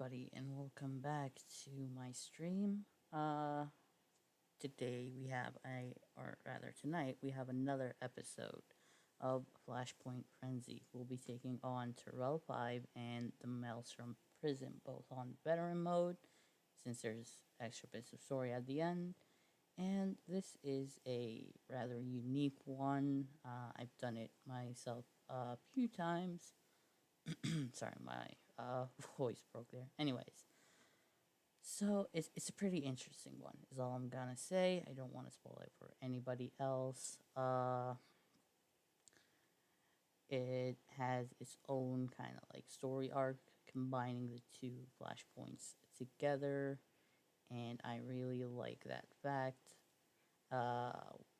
everybody, and welcome back to my stream. Today we have or rather tonight, we have another episode of Flashpoint Frenzy. We'll be taking on Tarel 5 and the Maelstrom Prison, both on veteran mode, since there's extra bits of story at the end. And this is a rather unique one. I've done it myself a few times. Sorry, my voice broke there. Anyways, so it's a pretty interesting one. Is all I'm gonna say. I don't want to spoil it for anybody else. It has its own kind of like story arc, combining the two flashpoints together, and I really like that fact. Uh,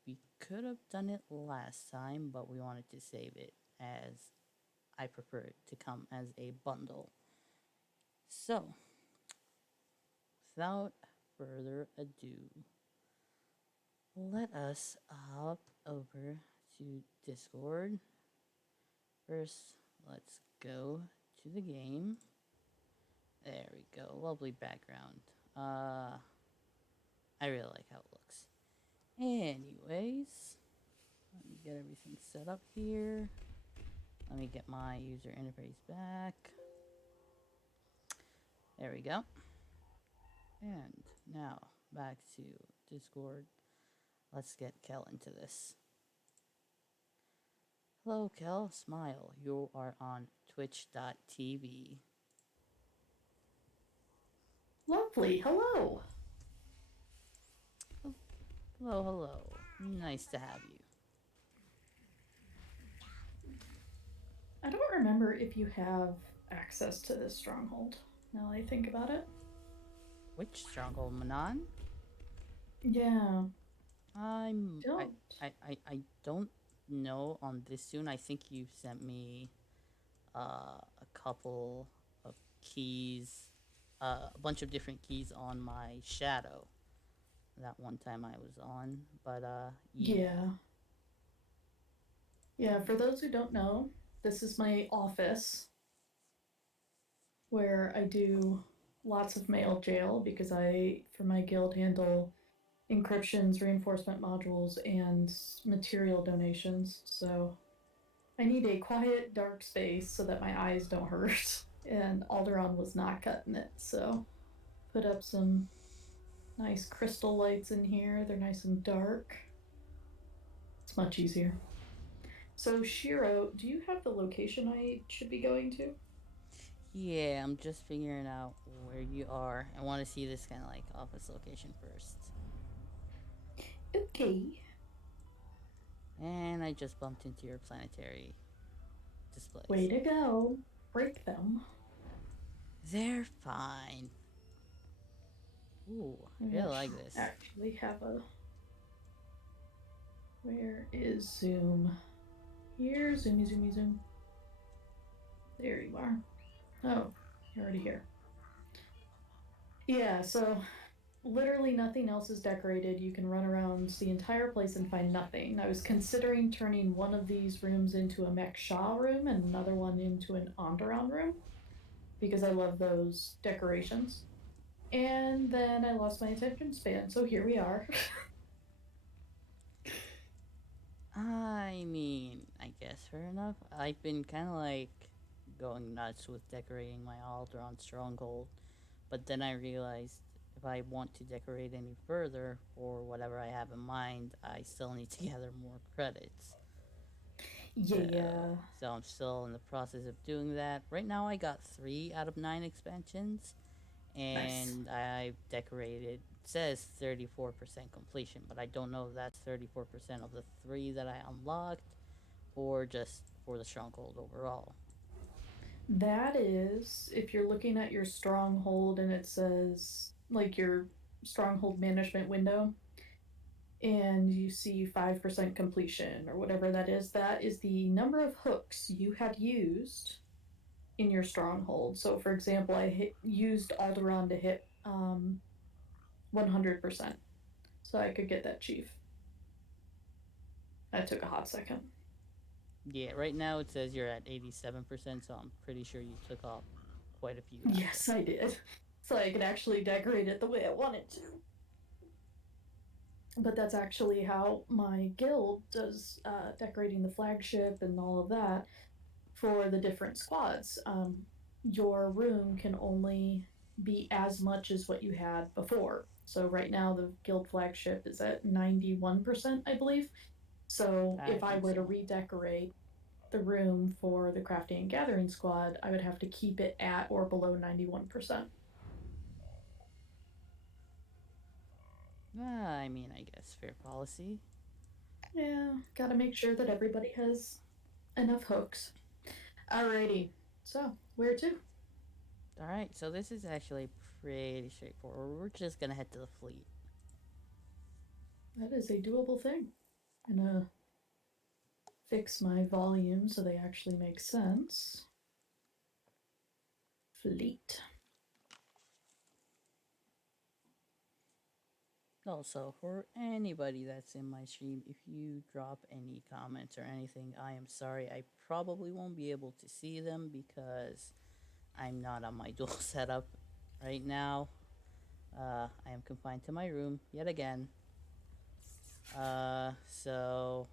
we could have done it last time, but we wanted to save it as I prefer it to come as a bundle. So, without further ado, let us hop over to Discord. First, let's go to the game. There we go. Lovely background. I really like how it looks. Anyways, let me get everything set up here. Let me get my user interface back. There we go. And now back to Discord. Let's get Kel into this. Hello, Kel. Smile. You are on twitch.tv. Lovely. Hello. Hello, hello. Nice to have you. I don't remember if you have access to this stronghold, now that I think about it. Which stronghold, Manon? Yeah. I Don't. I don't know on this soon. I think you sent me a couple of keys, a bunch of different keys on my shadow. That one time I was on, but yeah. Yeah, for those who don't know, this is my office where I do lots of mail jail because I, for my guild, handle encryptions, reinforcement modules, and material donations. So I need a quiet, dark space so that my eyes don't hurt. And Alderon was not cutting it, so put up some nice crystal lights in here. They're nice and dark. It's much easier. So, Shiro, do you have the location I should be going to? Yeah, I'm just figuring out where you are. I want to see this kind of like office location first. Okay. And I just bumped into your planetary displays. Way to go. Break them. They're fine. Ooh, I really like this. Actually have a... Where is Zoom? Here, zoomy, zoomy, zoom. There you are. Oh, you're already here. Yeah, so literally nothing else is decorated. You can run around the entire place and find nothing. I was considering turning one of these rooms into a Mech Shah room and another one into an Onderon room because I love those decorations. And then I lost my attention span, so here we are. I mean, I guess fair enough. I've been kind of like going nuts with decorating my altar on Stronghold, but then I realized if I want to decorate any further for whatever I have in mind, I still need to gather more credits. Yeah. So I'm still in the process of doing that. Right now, I got 3 out of 9 expansions, and Nice. I've decorated. It says 34% completion, but I don't know if that's 34% of the 3 that I unlocked, or just for the stronghold overall. That is, if you're looking at your stronghold and it says, like, your stronghold management window, and you see 5% completion or whatever that is the number of hooks you had used in your stronghold. So, for example, I used Alderon to hit 100%, so I could get that chief. That took a hot second. Yeah, right now it says you're at 87%, so I'm pretty sure you took off quite a few out Yes, I did. So I could actually decorate it the way I wanted to. But that's actually how my guild does decorating the flagship and all of that for the different squads. Your room can only be as much as what you had before. So right now the guild flagship is at 91%, I believe. So there. I if I think were to so. redecorate the room for the crafting and gathering squad, I would have to keep it at or below 91%. I mean, I guess fair policy. Yeah, gotta make sure that everybody has enough hooks. Alrighty, so where to? Alright, so this is actually pretty straightforward. We're just gonna head to the fleet. That is a doable thing. I'm gonna fix my volume so they actually make sense. Fleet. Also, for anybody that's in my stream, if you drop any comments or anything, I am sorry. I probably won't be able to see them because I'm not on my dual setup right now. I am confined to my room yet again. So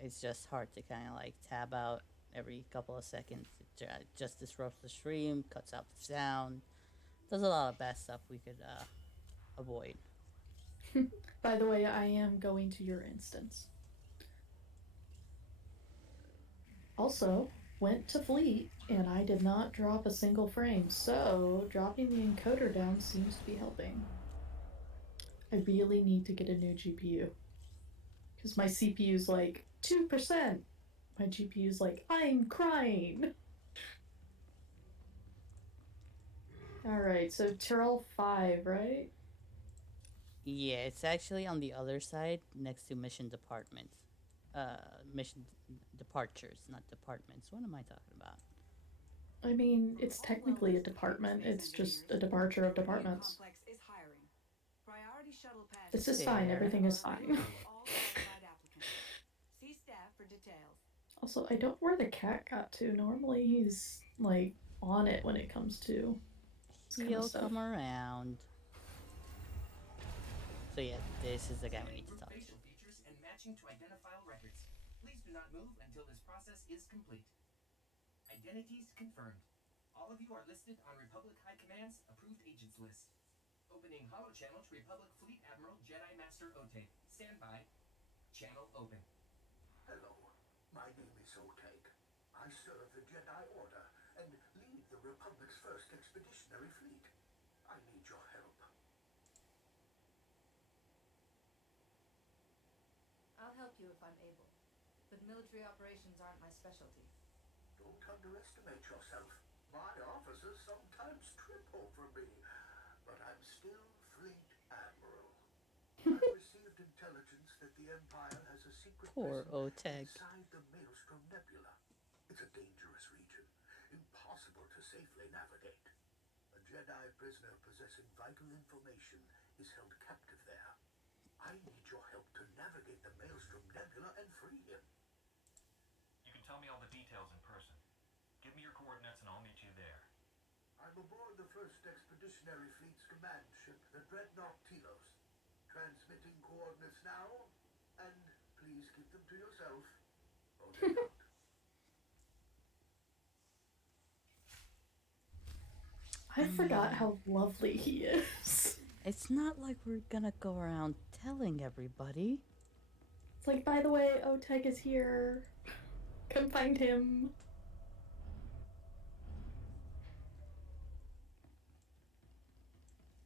it's just hard to kind of like tab out every couple of seconds. It just disrupts the stream, cuts out the sound, does a lot of bad stuff we could avoid. By the way, I am going to your instance. Also, went to Fleet and I did not drop a single frame, so dropping the encoder down seems to be helping. I really need to get a new GPU because my CPU's like 2%. My GPU's like, I'm crying. Alright, so Tarel 5, right? Yeah, it's actually on the other side next to mission departments. Mission departures, not departments. What am I talking about? I mean, it's technically a department, it's just a departure of departments. This is fine, Fair. everything is fine. Also, I don't know where the cat got to. Normally he's, like, on it when it comes to this kind of He'll stuff. come around. So yeah, this is the guy we need to talk to. Facial features and matching to identifiable records. Please do not move until this process is complete. Identities confirmed. All of you are listed on Republic High Command's approved agents list. Opening holo channel to Republic Fleet Admiral Jedi Master Ote. Stand by. Channel open. Hello, my name is Oteg. I serve the Jedi Order and lead the Republic's first expeditionary fleet. I need your help. I'll help you if I'm able, but military operations aren't my specialty. Don't underestimate yourself. My officers sometimes trip over me, but I'm still Fleet Admiral. I've received intelligence that the Empire has a secret Poor prison Oteg. inside the Maelstrom Nebula. It's a dangerous region, impossible to safely navigate. A Jedi prisoner possessing vital information is held captive there. I need your help to navigate the Maelstrom Nebula and free him. You can tell me all the details in person. Give me your coordinates and I'll meet you there. I'm aboard the first Expeditionary Fleet's command ship, the Dreadnought Telos. Transmitting coordinates now, and please keep them to yourself. Over and out. I forgot how lovely he is. It's not like we're gonna go around telling everybody. It's like, by the way, Oteg is here. Come find him.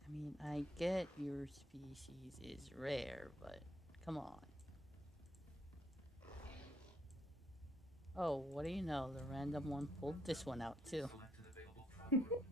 I mean, I get your species is rare, but come on. Oh, what do you know? The random one pulled this one out too. Selected available travel route.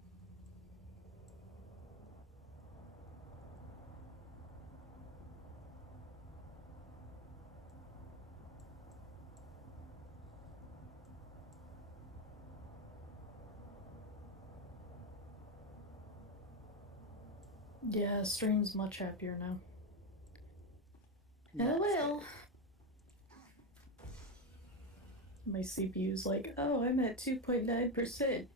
Yeah, stream's much happier now. That's Oh well. good. My CPU's like, oh, I'm at 2.9%.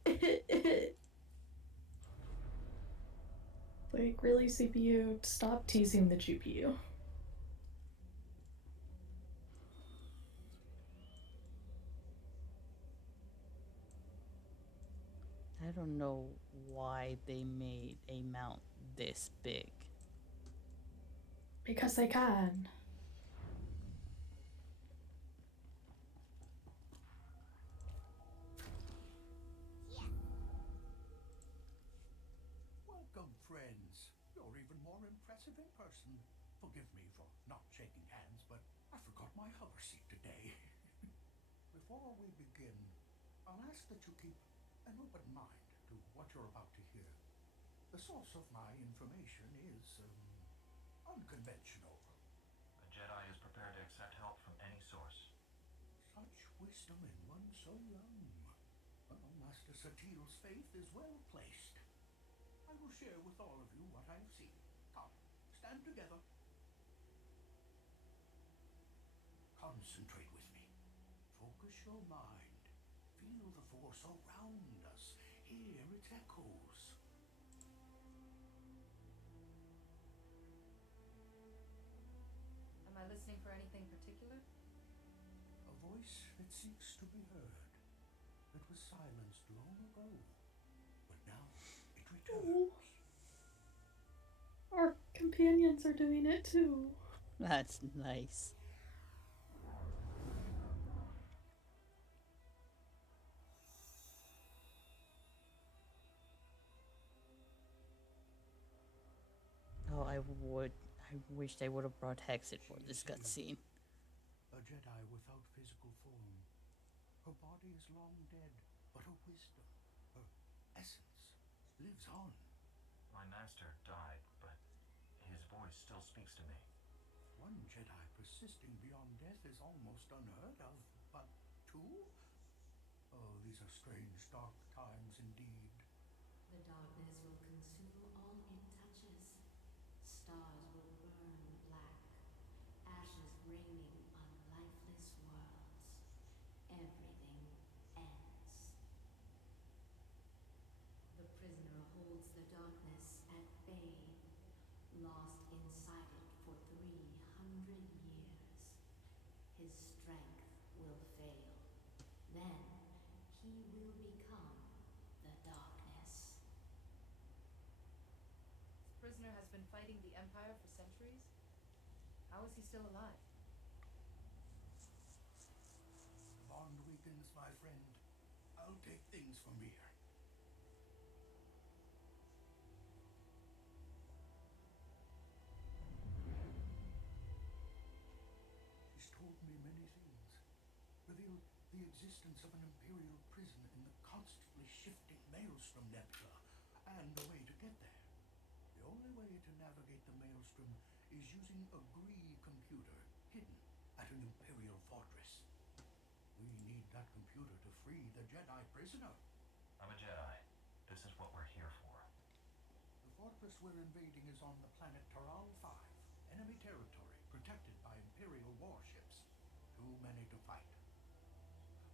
Like, really, CPU? Stop teasing the GPU. I don't know why they made a mount this big. Because they can. Welcome, friends. You're even more impressive in person. Forgive me for not shaking hands, but I forgot my hover seat today. Before we begin, I'll ask that you keep an open mind to what you're about to hear. The source of my information is, unconventional. A Jedi is prepared to accept help from any source. Such wisdom in one so young. Well, Master Satil's faith is well placed. I will share with all of you what I have seen. Come, stand together. Concentrate with me. Focus your mind. Feel the force around us. Hear its echoes. Am I listening for anything particular? A voice that seeks to be heard. It was silenced long ago, but now it returns. Our companions are doing it too. That's nice. Oh, I wish they would have brought Hexit for this cutscene. A Jedi without physical form. Her body is long dead, but her wisdom, her essence, lives on. My master died, but his voice still speaks to me. One Jedi persisting beyond death is almost unheard of, but two? Oh, these are strange, dark times indeed. The darkness will consume all it touches. Stars will burn black, ashes raining on lifeless worlds. Everything ends. The prisoner holds the darkness at bay, lost inside it for 300 years. His strength will fail. Then he will become the darkness. This prisoner has been fighting the Empire for centuries. How is he still alive? The bond weakens, my friend. I'll take things from here. She's told me many things. Revealed the existence of an Imperial prison in the constantly shifting Maelstrom Nebula, and a way to get there. The only way to navigate the Maelstrom is using a Gree computer hidden at an Imperial fortress. We need that computer to free the Jedi prisoner. I'm a Jedi. This is what we're here for. The fortress we're invading is on the planet Tarel 5, enemy territory protected by Imperial warships. Too many to fight.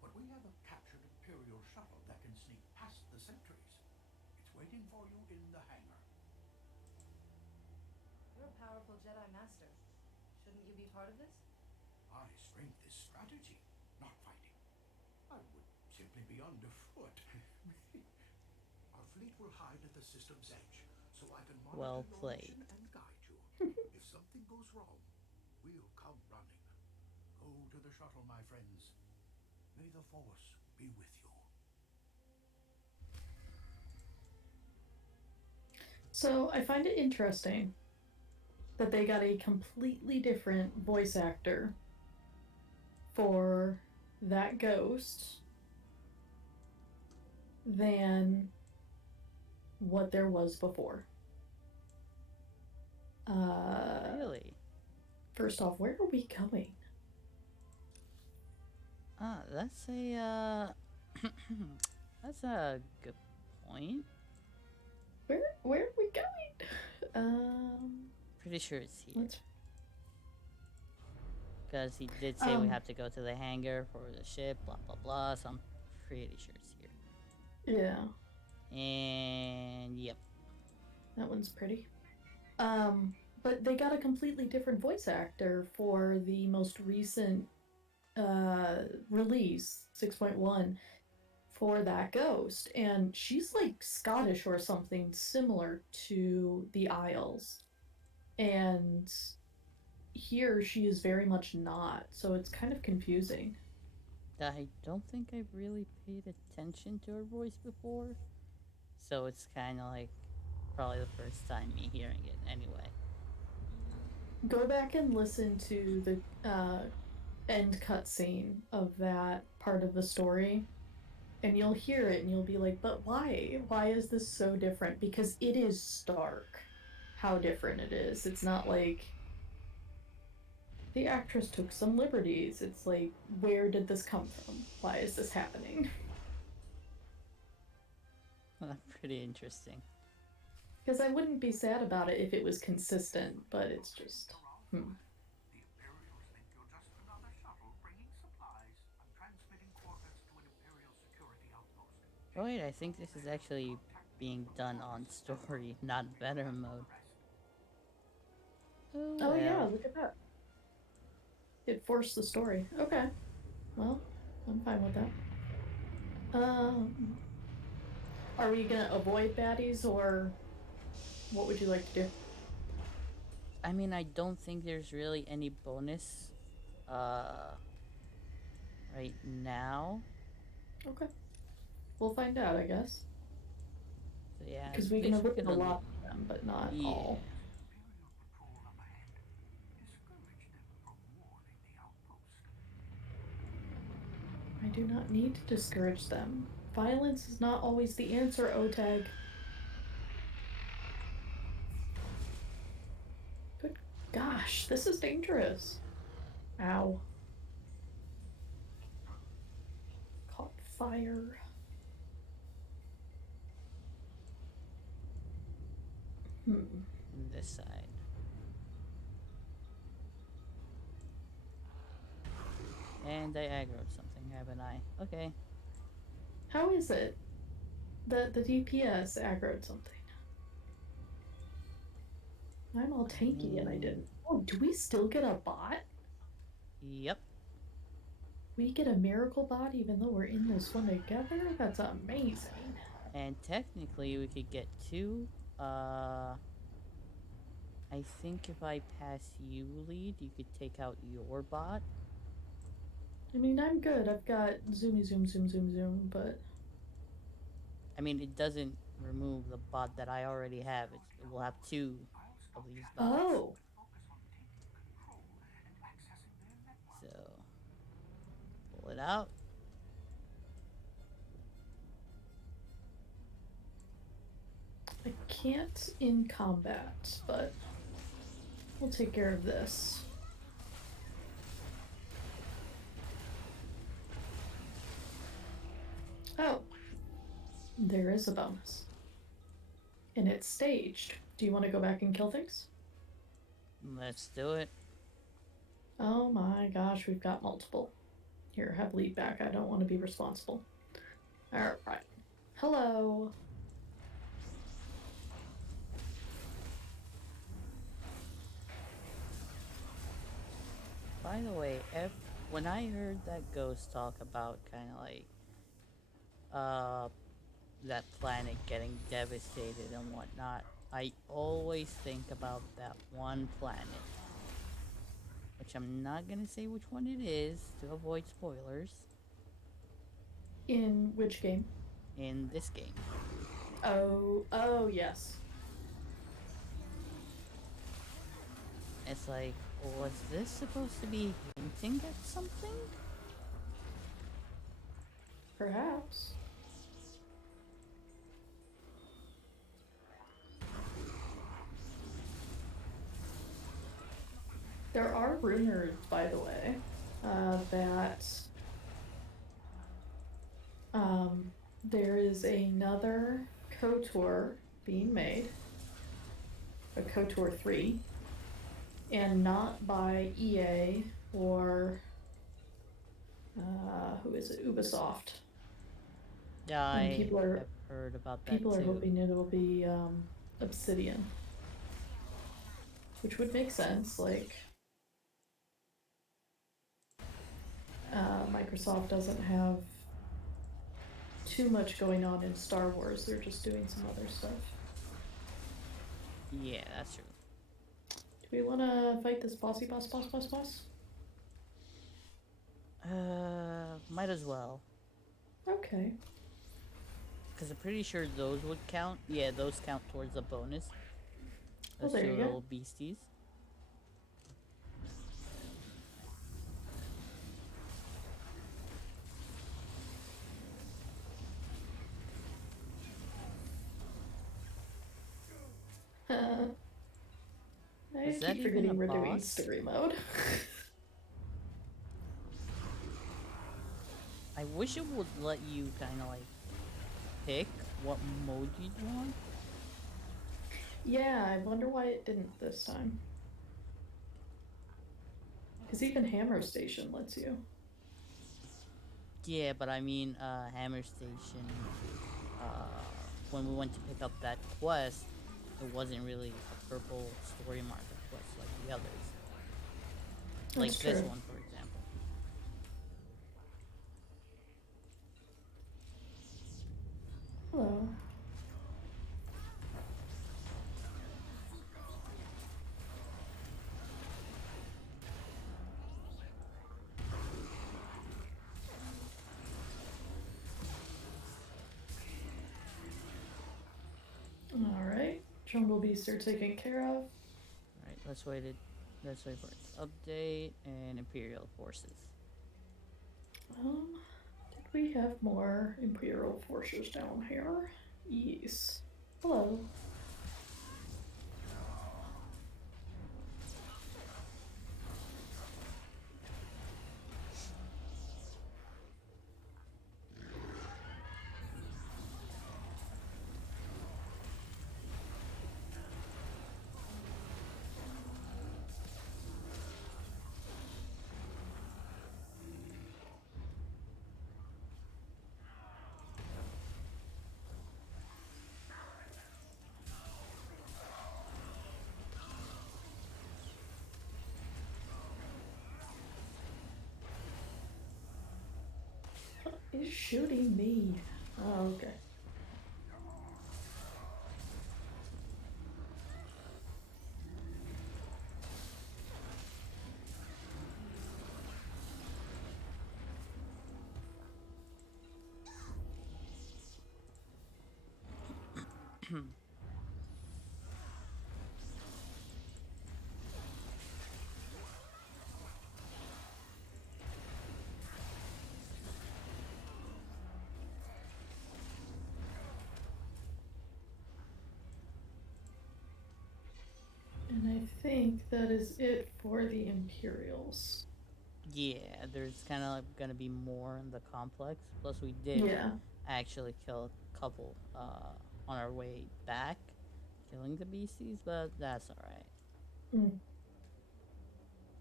But we have a captured Imperial shuttle that can sneak past the sentries. It's waiting for you in the hangar. You're a powerful Jedi Master. Shouldn't you be part of this? My strength is strategy, not fighting. I would simply be underfoot. Our fleet will hide at the system's edge, so I can monitor Well your played. mission and guide you. If something goes wrong, we'll come running. Go to the shuttle, my friends. May the Force be with you. So I find it interesting that they got a completely different voice actor for that ghost than what there was before. Really? First off, where are we going? That's a that's a good point. Where are we going? Pretty sure it's here. Let's Because he did say we Um, have to go to the hangar for the ship, blah blah blah. So I'm pretty sure it's here. yeah. And yep, That one's pretty. But they got a completely different voice actor for the most recent release, 6.1, for that ghost. And she's like Scottish or something similar to the Isles. And here she is very much not. So it's kind of confusing. I don't think I've really paid attention to her voice before, so it's kind of like probably the first time me hearing it anyway. Go back and listen to the end cutscene of that part of the story, and you'll hear it and you'll be like, but why? Why is this so different? Because it is stark how different it is. It's not like the actress took some liberties. It's like, where did this come from? Why is this happening? Pretty interesting. Because I wouldn't be sad about it if it was consistent, but it's just, The Imperials think you're just another shuttle bringing supplies. I'm transmitting coordinates to an Imperial security outpost. Oh wait, I think this is actually being done on story, not better mode. Oh, oh yeah, well. look at that. It forced the story. Okay. Well, I'm fine with that. Are we gonna avoid baddies, or what would you like to do? I mean, I don't think there's really any bonus right now. Okay. We'll find out, I guess. So yeah, Because we I can guess we're avoid a gonna lot of them, but not yeah. all. Imperial patrol up ahead. Discourage them from warning the outpost. I do not need to discourage them. Violence is not always the answer, Otag. Good gosh, this is dangerous. Ow. Caught fire. This side. And I aggroed something, haven't I? Okay. How is it that the DPS aggroed something? I'm all tanky and I didn't. Oh, do we still get a bot? Yep. We get a miracle bot even though we're in this one together? That's amazing. And technically we could get two. I think if I pass you lead, you could take out your bot. I mean, I'm good. I've got zoomy zoom zoom zoom zoom, but I mean, it doesn't remove the bot that I already have. It will have two of these bots. oh, So, pull it out. I can't in combat, but we'll take care of this. Oh, there is a bonus. And it's staged. Do you want to go back and kill things? Let's do it. Oh my gosh, we've got multiple. Here, have lead back. I don't want to be responsible. Alright. Hello. By the way, when I heard that ghost talk about kind of like that planet getting devastated and whatnot, I always think about that one planet, which I'm not gonna say which one it is to avoid spoilers. In which game? In this game. Oh yes. It's like, was this supposed to be hinting at something? Perhaps. There are rumors, by the way, that there is another KOTOR being made, a KOTOR 3, and not by EA or who is it? Yeah, And I people are have heard about that people are too. hoping it'll be obsidian. Which would make sense, like Microsoft doesn't have too much going on in Star Wars. They're just doing some other stuff. Yeah, that's true. Do we want to fight this boss? Might as well. Okay. Because I'm pretty sure those would count. Yeah, those count towards the bonus. Well, Those there two you go. little beasties. I Is that keep even a forgetting we're doing boss? story mode. I wish it would let you kind of like pick what mode you'd want. Yeah, I wonder why it didn't this time. Because even Hammer Station lets you. Yeah, but I mean, Hammer Station, when we went to pick up that quest, it wasn't really a purple story marker quest like the others. Like That's this true. one, for example. Hello. Alright. Jungle Beasts are taken care of. Alright, let's wait for its update and Imperial forces. Did we have more Imperial forces down here? Yes. Hello. Is shooting me. Oh, okay. And I think that is it for the Imperials. Yeah, there's kind of gonna be more in the complex. Plus, we did Yeah. actually kill a couple on our way back, killing the beasties, but that's alright.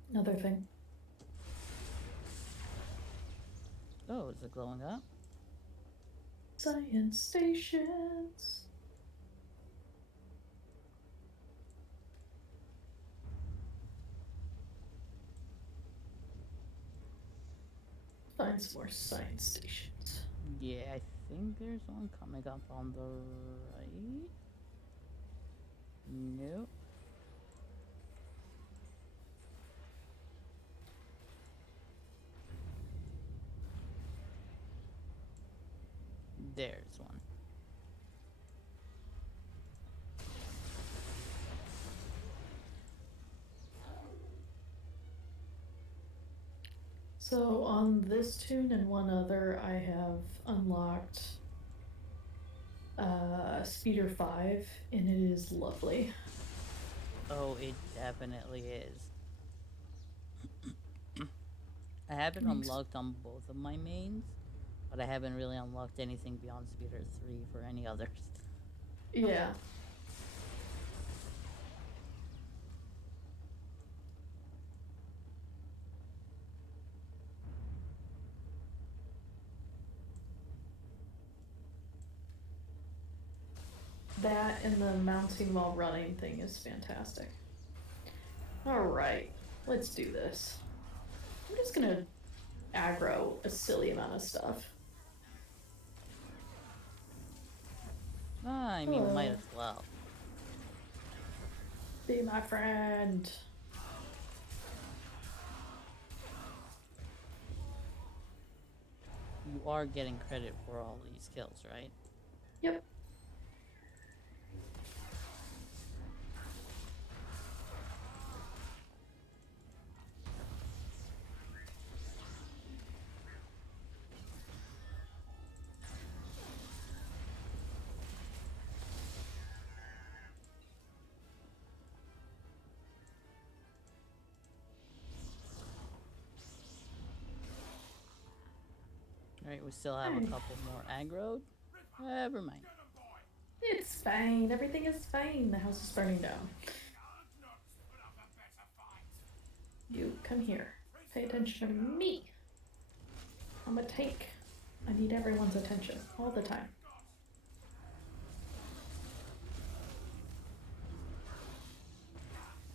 Another thing. Oh, is it glowing up? Science stations. Find some more science stations. Yeah, I think there's one coming up on the right. Nope. There's one. So on this tune and one other, I have unlocked Speeder 5, and it is lovely. Oh, it definitely is. I have it Thanks. unlocked on both of my mains, but I haven't really unlocked anything beyond Speeder 3 for any others. Yeah. That and the mounting while running thing is fantastic. Alright, let's do this. I'm just gonna aggro a silly amount of stuff. I mean, Hello. might as well. Be my friend. You are getting credit for all these kills, right? Yep. Alright, we still have a Alright. couple more aggroed. Never mind. It's fine. Everything is fine. The house is burning down. You come here. Pay attention to me. I'm a tank. I need everyone's attention all the time.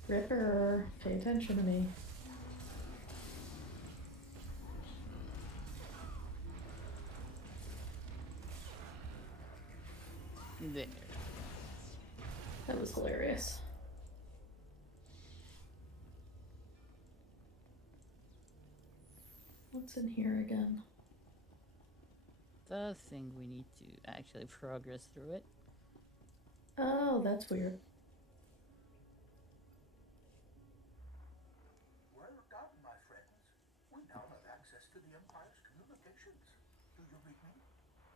Ripper, pay attention to me. There. That was hilarious. What's in here again? The thing we need to actually progress through it. Oh, that's weird. Well done, my friends. We now have access to the Empire's communications. Do you read me?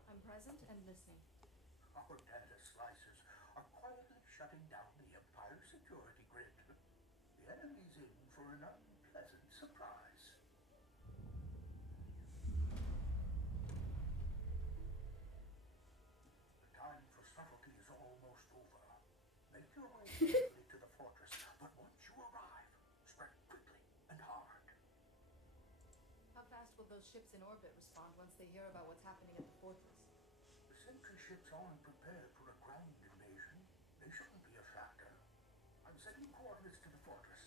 I'm present and listening. Our data slicers are quietly shutting down the Empire's security grid. The enemy's in for an unpleasant surprise. The time for subtlety is almost over. Make your way safely to the fortress, but once you arrive, spread quickly and hard. How fast will those ships in orbit respond once they hear about what's happening at the fortress? The sentry ships aren't prepared for a ground invasion. They shouldn't be a factor. I'm sending coordinates to the fortress.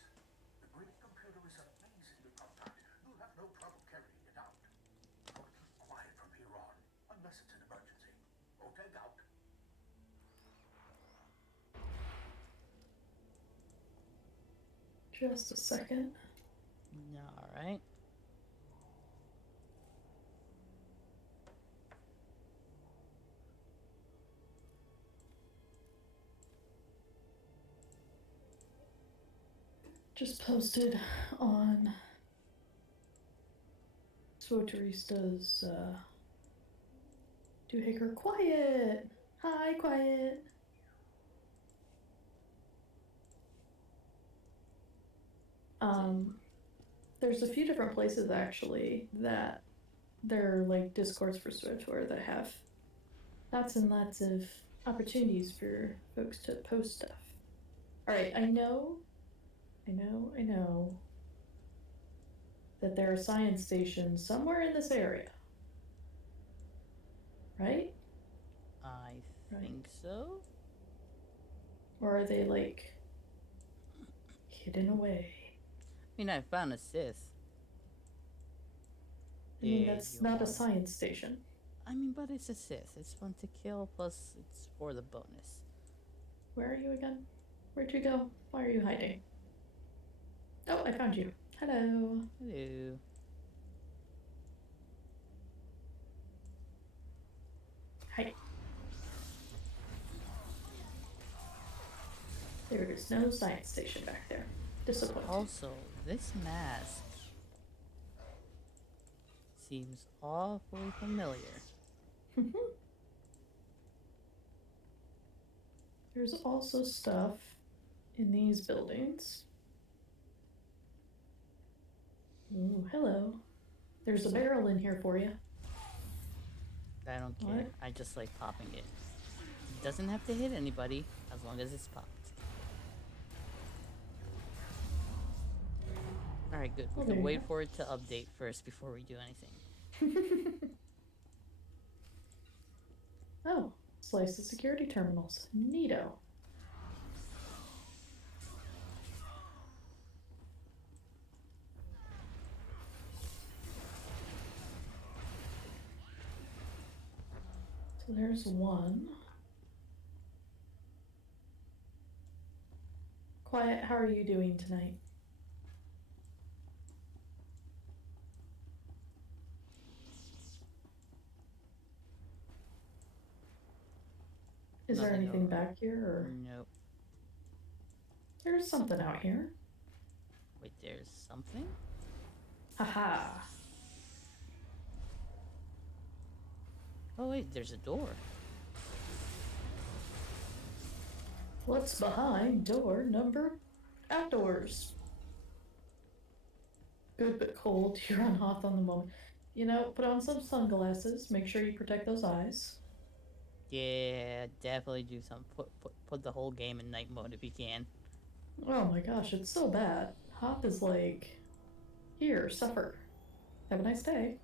The grid computer is amazingly compact. You'll have no trouble carrying it out. I'll keep quiet from here on, unless it's an emergency. Or take out. Just a second. Alright. Just posted on SWTORista's Doohaker. Quiet! Hi, quiet! There's a few different places actually that they're like discords for SWTOR that have lots and lots of opportunities for folks to post stuff. Alright, I know that there are science stations somewhere in this area. Right? I Right. think so. Or are they like hidden away? I mean, I found a Sith. I mean, There that's you not are. a science station. I mean, but it's a Sith. It's fun to kill, plus it's for the bonus. Where are you again? Where'd you go? Why are you hiding? Oh, I found you. Hello. Hello. Hi. There is no science station back there. Disappointing. Also, this mask seems awfully familiar. There's also stuff in these buildings. Ooh, hello. There's a barrel in here for you. I don't care. What? I just like popping it. It doesn't have to hit anybody as long as it's popped. Alright, good. We Well, there can you wait go. for it to update first before we do anything. Oh, Slice the security terminals. Neato. So there's one. Quiet, how are you doing tonight? Is there Nothing anything over. back here, or Nope. there's something out here? Wait, there's something? Haha. Oh wait, there's a door. What's behind door number outdoors? Good but cold. You're on hot on the moment. You know, put on some sunglasses. Make sure you protect those eyes. Yeah, definitely do some. Put the whole game in night mode if you can. Oh my gosh, it's so bad. Hop is like, here, suffer. Have a nice day.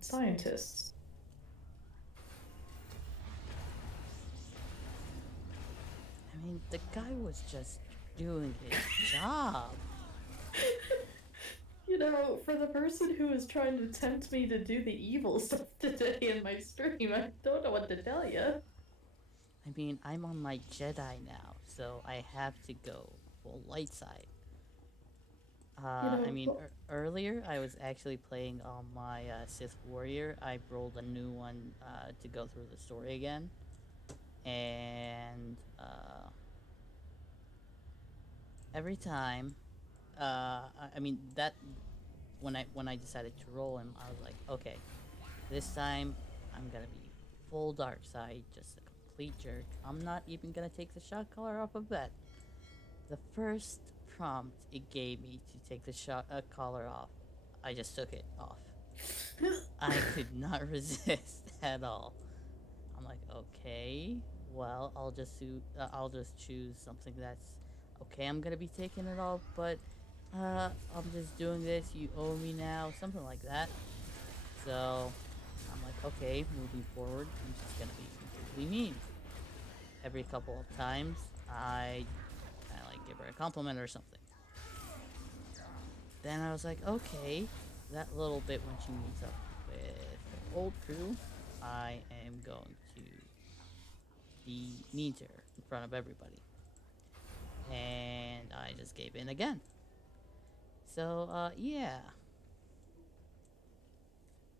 Scientists. I mean, the guy was just doing his job. You know, for the person who is trying to tempt me to do the evil stuff today in my stream, I don't know what to tell you. I mean, I'm on my Jedi now, so I have to go full light side. I mean, earlier I was actually playing on my Sith Warrior. I rolled a new one to go through the story again, and every time, I mean that when I decided to roll him, I was like, okay, this time I'm gonna be full dark side, just a complete jerk. I'm not even gonna take the shot collar off of that. The first prompt it gave me to take the shot collar off, I just took it off. I could not resist at all. I'm like, okay, well, I'll just choose something that's okay. I'm gonna be taking it off, but I'm just doing this. You owe me now, something like that. So I'm like, okay, moving forward, I'm just gonna be completely mean. Every couple of times, I kind of like give her a compliment or something. Then I was like, okay, that little bit when she meets up with her old crew, I am going to be mean to her in front of everybody. And I just gave in again. So, yeah.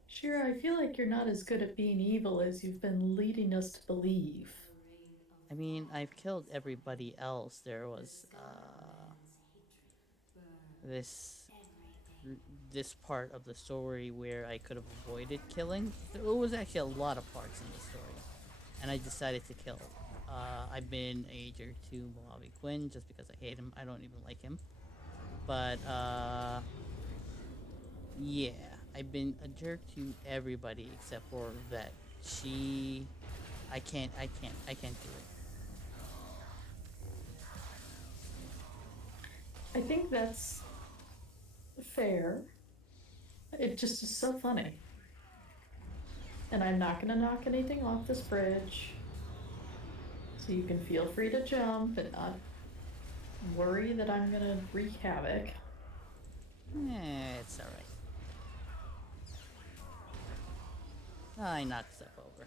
Shira, I feel like you're not as good at being evil as you've been leading us to believe. I mean, I've killed everybody else. There was, this part of the story where I could have avoided killing. There was actually a lot of parts in the story, and I decided to kill. I've been a jerk to Mojave Quinn just because I hate him. I don't even like him. But yeah, I've been a jerk to everybody except for Vet. I can't do it. I think that's fair. It just is so funny. And I'm not gonna knock anything off this bridge. So you can feel free to jump and not worry that I'm gonna wreak havoc. It's alright. I knocked stuff over.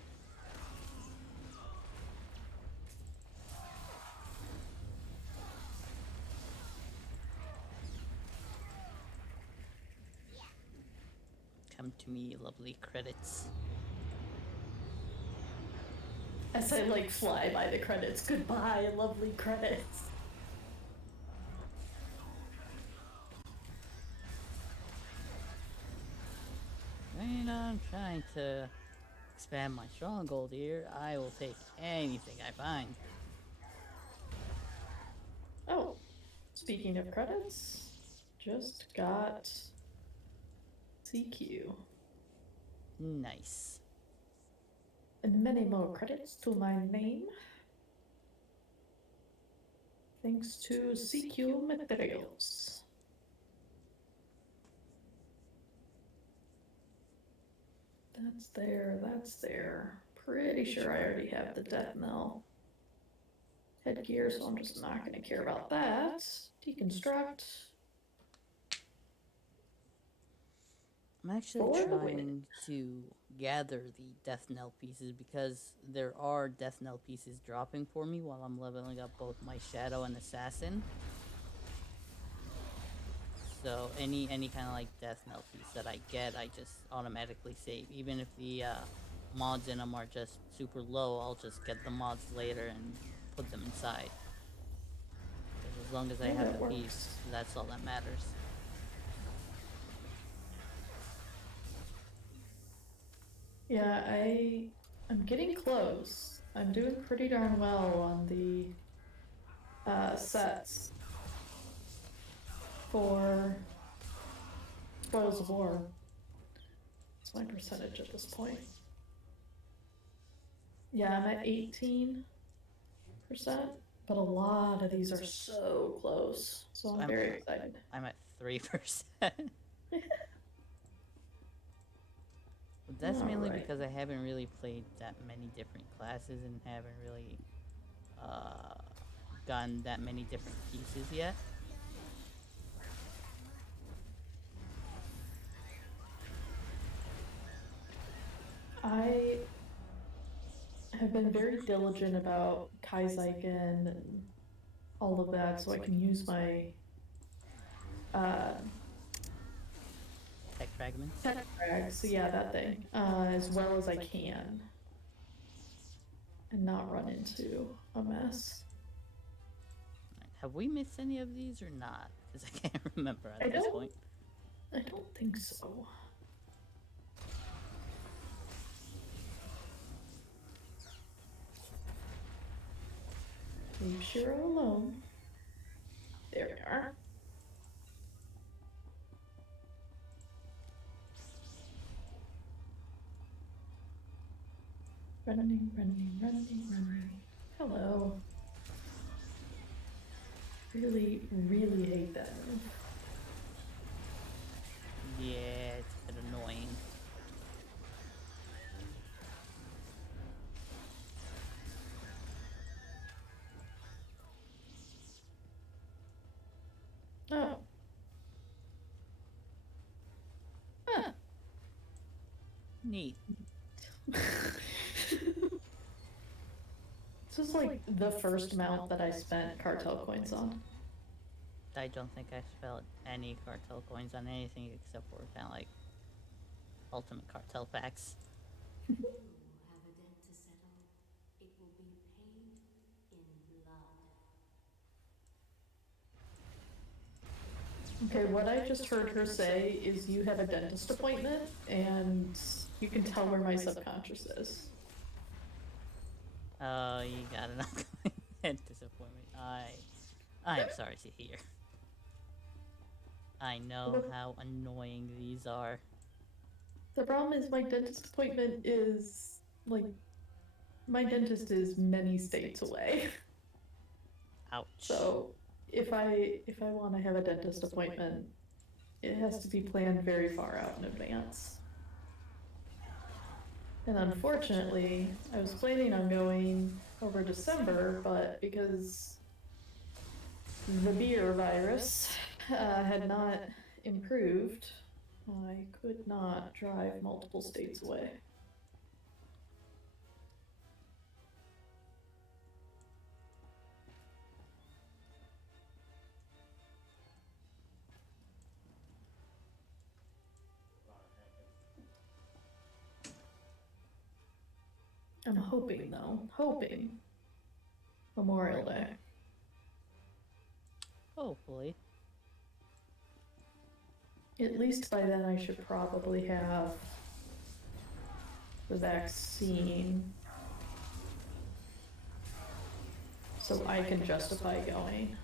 Come to me, lovely credits. As I like fly by the credits. Goodbye, lovely credits. When I'm trying to expand my stronghold here, I will take anything I find. Oh, speaking of credits, just got CQ. Nice. And many more credits to my name. Thanks to CQ Materials. That's there, that's there. Pretty sure I already have the death knell headgear, so I'm just not going to care about that. Deconstruct. I'm actually For the win. trying to gather the Death Knell pieces because there are Death Knell pieces dropping for me while I'm leveling up both my Shadow and Assassin. So any kind of like Death Knell piece that I get, I just automatically save. Even if the mods in them are just super low, I'll just get the mods later and put them inside. 'Cause as long as I Yeah, have that the works. piece, that's all that matters. Yeah, I'm getting close. I'm doing pretty darn well on the sets for Spoils of War. What's my percentage at this point? Yeah, I'm at 18%, but a lot of these are so close. So I'm very excited. I'm at 3%. But that's mainly Alright. because I haven't really played that many different classes and haven't really gotten that many different pieces yet. I have been very diligent about Kaizaiken and all of that, so I can use my Tech fragments. tech frag, so yeah, that thing, as well as I can, and not run into a mess. Have we missed any of these or not? Because I can't remember at I this don't- point. I don't think so. Leave Shiro alone. There we are. Running. Hello. Really, really hate that move. Yeah, it's a bit annoying. Oh. Huh. Neat. This is like the first amount that I spent cartel coins on. I don't think I spent any cartel coins on anything except for kind of like ultimate cartel packs. You have a debt to settle. It will be paid in blood. Okay, what I just heard her say is you have a dentist appointment, and you can tell where my subconscious is. Oh, you got an upcoming disappointment. I'm sorry to hear. I know how annoying these are. The problem is my dentist appointment is, like, my dentist is many states away. Ouch. So if I want to have a dentist appointment, it has to be planned very far out in advance. And unfortunately, I was planning on going over December, but because the beer virus had not improved, I could not drive multiple states away. I'm hoping, though, Memorial Day. Hopefully. At least by then I should probably have the vaccine, so I can justify going.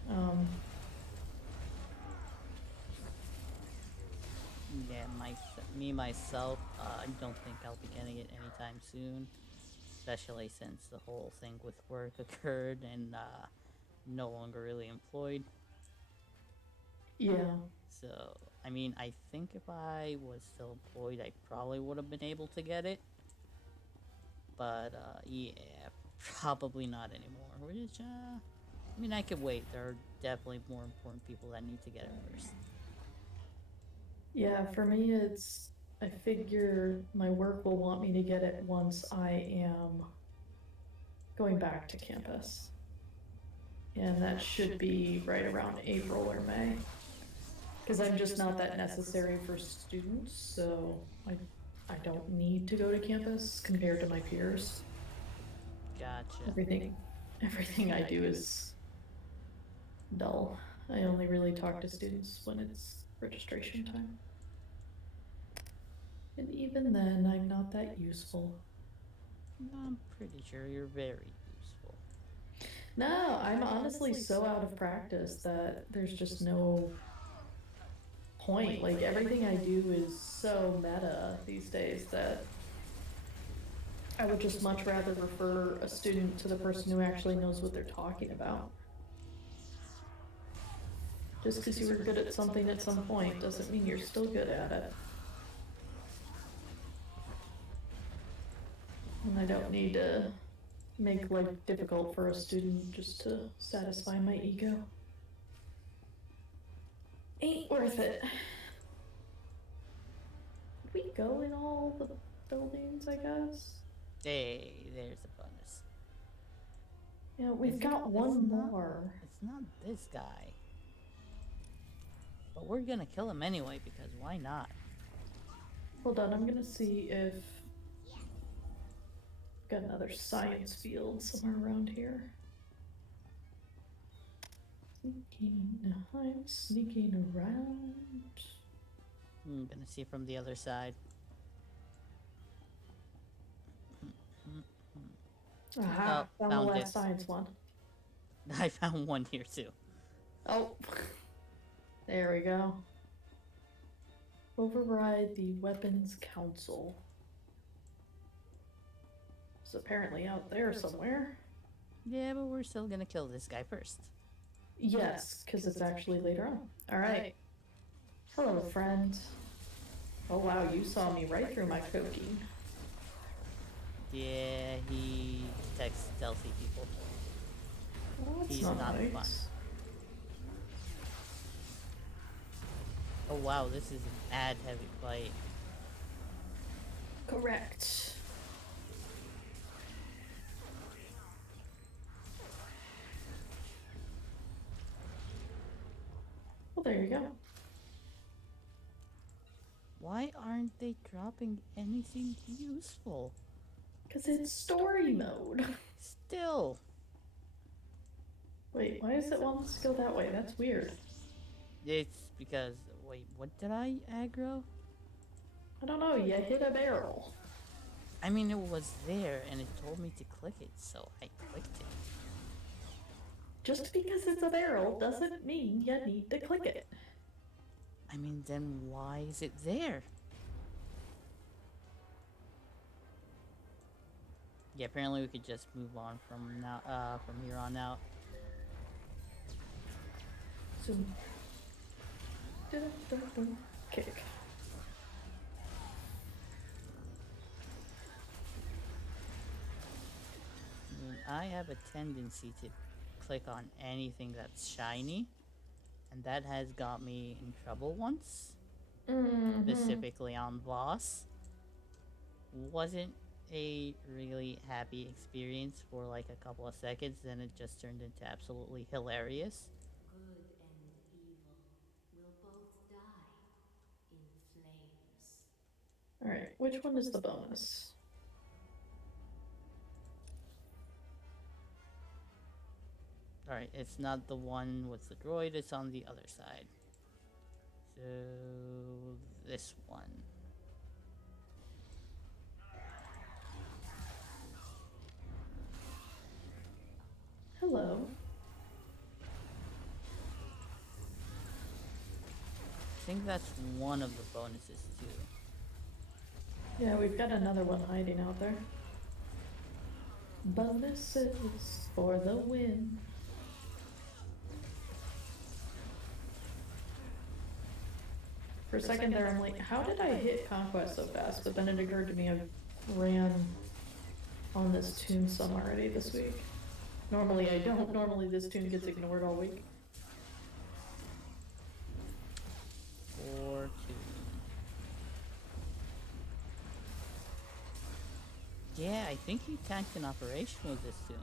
Yeah, myself, I don't think I'll be getting it anytime soon. Especially since the whole thing with work occurred and no longer really employed. Yeah. So, I mean, I think if I was still employed, I probably would have been able to get it. But, yeah, probably not anymore. Which, I mean, I could wait. There are definitely more important people that need to get it first. Yeah, for me, it's, I figure my work will want me to get it once I am going back to campus. And that should be right around April or May. Because I'm just not that necessary for students, so I don't need to go to campus compared to my peers. Gotcha. Everything I do is dull. I only really talk to students when it's registration time. And even then, I'm not that useful. I'm pretty sure you're very useful. No, I'm honestly so out of practice that there's just no point. Like, everything I do is so meta these days that I would just much rather refer a student to the person who actually knows what they're talking about. Just because you were good at something at some point doesn't mean you're still good at it. And I don't need to make life difficult for a student just to satisfy my ego. Ain't worth it. Did we go in all the buildings, I guess? Hey, there's a bonus. Yeah, we've got one more. It's not this guy. But we're gonna kill him anyway, because why not? Hold on, I'm gonna see if got another science field somewhere around here. I'm sneaking around. I'm gonna see from the other side. Aha, found the found last it. science one. I found one here too. Oh, there we go. Override the Weapons Council. It's apparently out there somewhere. Yeah, but we're still gonna kill this guy first. Yes, because it's actually later on. Alright. Hello, friend. Oh wow, you saw me right through my cookie. Yeah, he detects stealthy people. Well, that's He's not not nice. fun. Oh wow, this is an ad heavy fight. Correct. Well, there you go. Why aren't they dropping anything useful? Because it's story mode. Still. Wait, why is it want us to go that way? That's weird. It's because, wait, what did I aggro? I don't know, you hit a barrel. I mean, it was there and it told me to click it, so I clicked it. Just because it's a barrel doesn't mean you need to click it. I mean, then why is it there? Yeah, apparently we could just move on from now, from here on out. So, kick. I mean, I have a tendency to click on anything that's shiny, and that has got me in trouble once. Specifically on boss. Wasn't a really happy experience for like a couple of seconds, then it just turned into absolutely hilarious. Good and evil will both die in flames. Alright, which one is the bonus? Alright, it's not the one with the droid, it's on the other side. So, this one. Hello. I think that's one of the bonuses too. Yeah, we've got another one hiding out there. Bonuses for the win. For a second there, I'm like, how did I hit Conquest so fast? But then it occurred to me I ran on this tune some already this week. Normally I don't. Normally this tune gets ignored all week. 4-2. Yeah, I think you tanked an operation with this tune.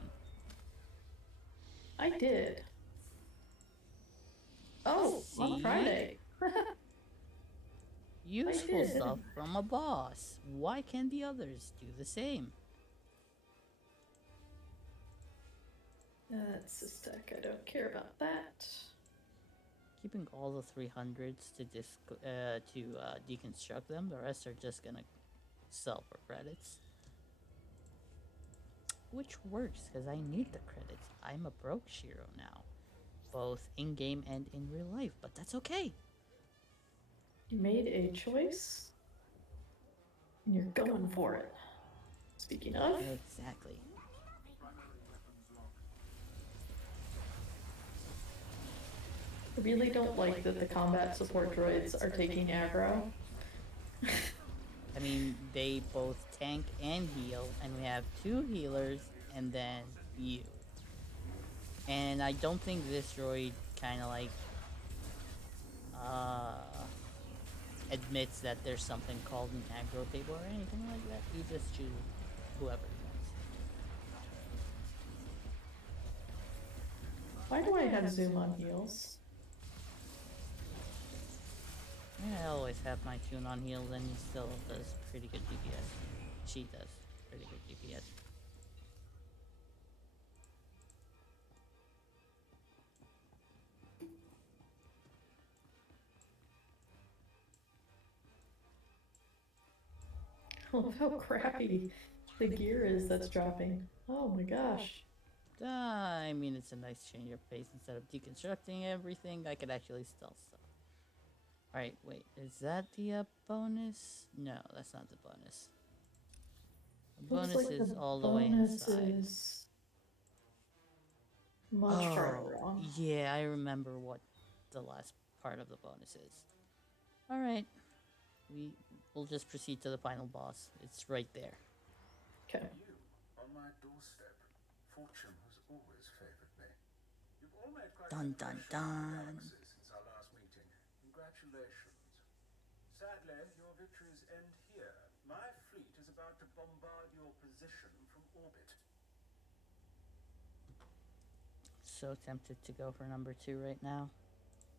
I did. Oh, on See? Friday. Useful did. stuff from a boss. Why can't the others do the same? That's a stack. I don't care about that. Keeping all the 300s to deconstruct them. The rest are just gonna sell for credits. Which works, because I need the credits. I'm a broke Shiro now. Both in-game and in real life, but that's okay. You made a choice, and you're going for it. Speaking of, Exactly. I really don't like that the combat support droids are taking aggro. I mean, they both tank and heal, and we have 2 healers, and then you. And I don't think this droid kind of like admits that there's something called an aggro table or anything like that. He just chooses whoever he wants. Why do I have zoom on heals? I always have my tune on heals, and he still does pretty good DPS. She does pretty good DPS. Oh, how crappy the gear is that's dropping. Oh my gosh. I mean, it's a nice change of pace. Instead of deconstructing everything, I could actually stealth stuff. Alright, wait. Is that the bonus? No, that's not the bonus. The Looks bonus like is the all the way bonus inside. is much farther wrong. Yeah, I remember what the last part of the bonus is. Alright. We'll just proceed to the final boss. It's right there. Okay. You, on my doorstep. Fortune has always favored me. You've all made quite Dun, an dun, impression on the dun. galaxy since our last meeting. Congratulations. Sadly, your victories end here. My fleet is about to bombard your position from orbit. So tempted to go for number 2 right now.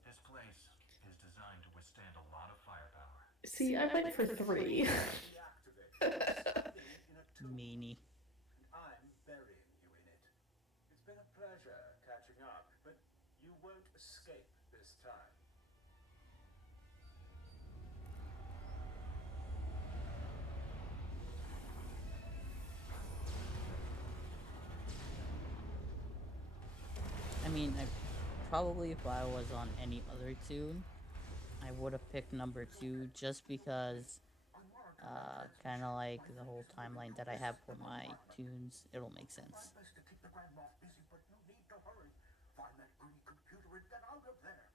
This place is designed to withstand a lot of firepower. See, I went for 3. Deactivate in a tomb, Meanie. and I'm burying you in it. It's been a pleasure catching up, but you won't escape this time. I mean, probably if I was on any other tune, I would have picked number 2 just because kind of like the whole timeline that I have for my tunes, it'll make sense. Try best to keep the Grand Moff busy, but you need to hurry. Find that green computer and get out of there.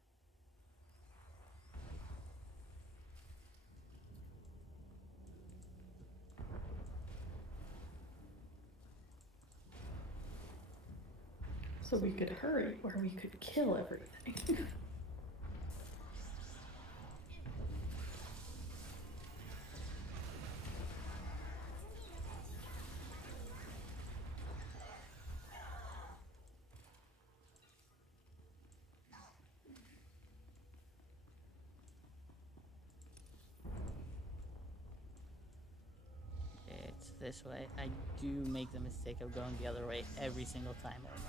So we could hurry, or we could kill everything. It's this way. I do make the mistake of going the other way every single time almost.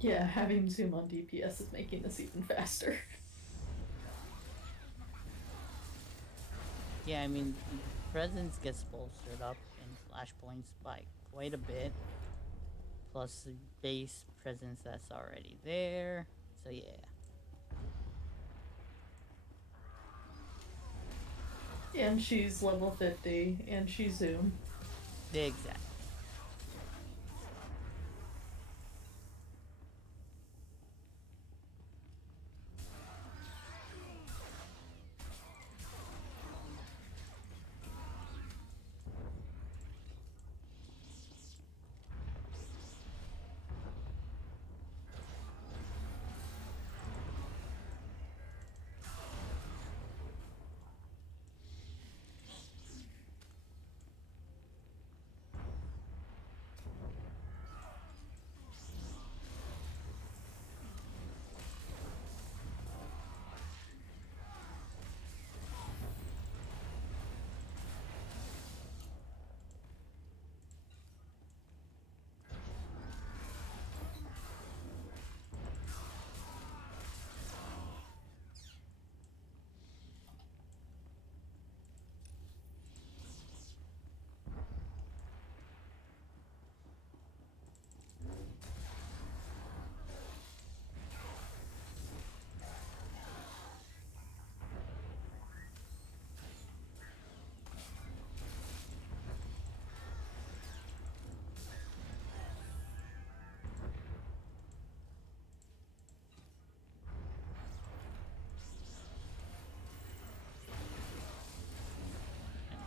Yeah, having zoom on DPS is making this even faster. Yeah, I mean, presence gets bolstered up in flashpoints by quite a bit. Plus the base presence that's already there. So yeah. And she's level 50, and she's Zoom. Exactly.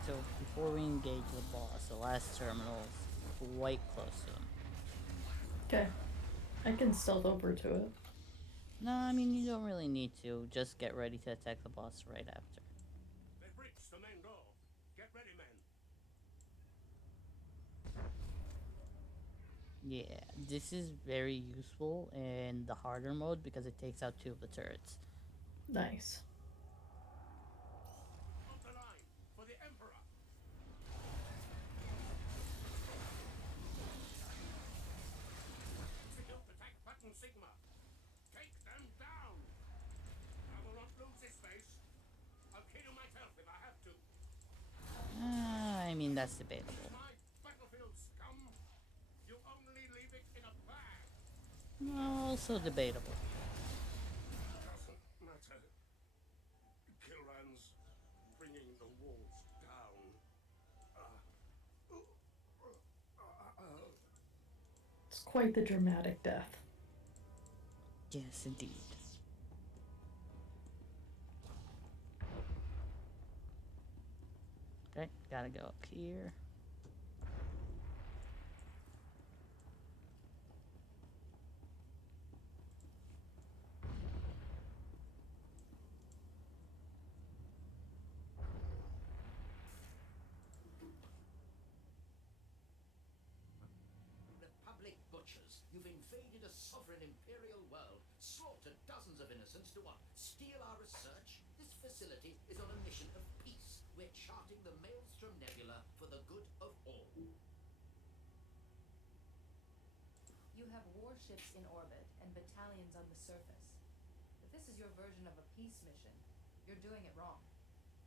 So before we engage the boss, the last terminal is quite close to him. Okay. I can stealth over to it. No, I mean you don't really need to. Just get ready to attack the boss right after. They've reached the main door. Get ready, men. Yeah, this is very useful in the harder mode because it takes out 2 of the turrets. Nice. Up the line for the Emperor. Execute attack button Sigma. Take them down. I will not lose this base. I'll kill you myself if I have to. I mean that's debatable. My battlefield scum. You only leave it in a bag. Also debatable. Doesn't matter. Kilran's bringing the walls down. It's quite the dramatic death. Yes, indeed. Okay, gotta go up here. Republic butchers, you've invaded a sovereign imperial world, slaughtered dozens of innocents to what? Steal our research? This facility is on a mission of peace. We're charting the Maelstrom Nebula for the good of all. You have warships in orbit and battalions on the surface. If this is your version of a peace mission, you're doing it wrong.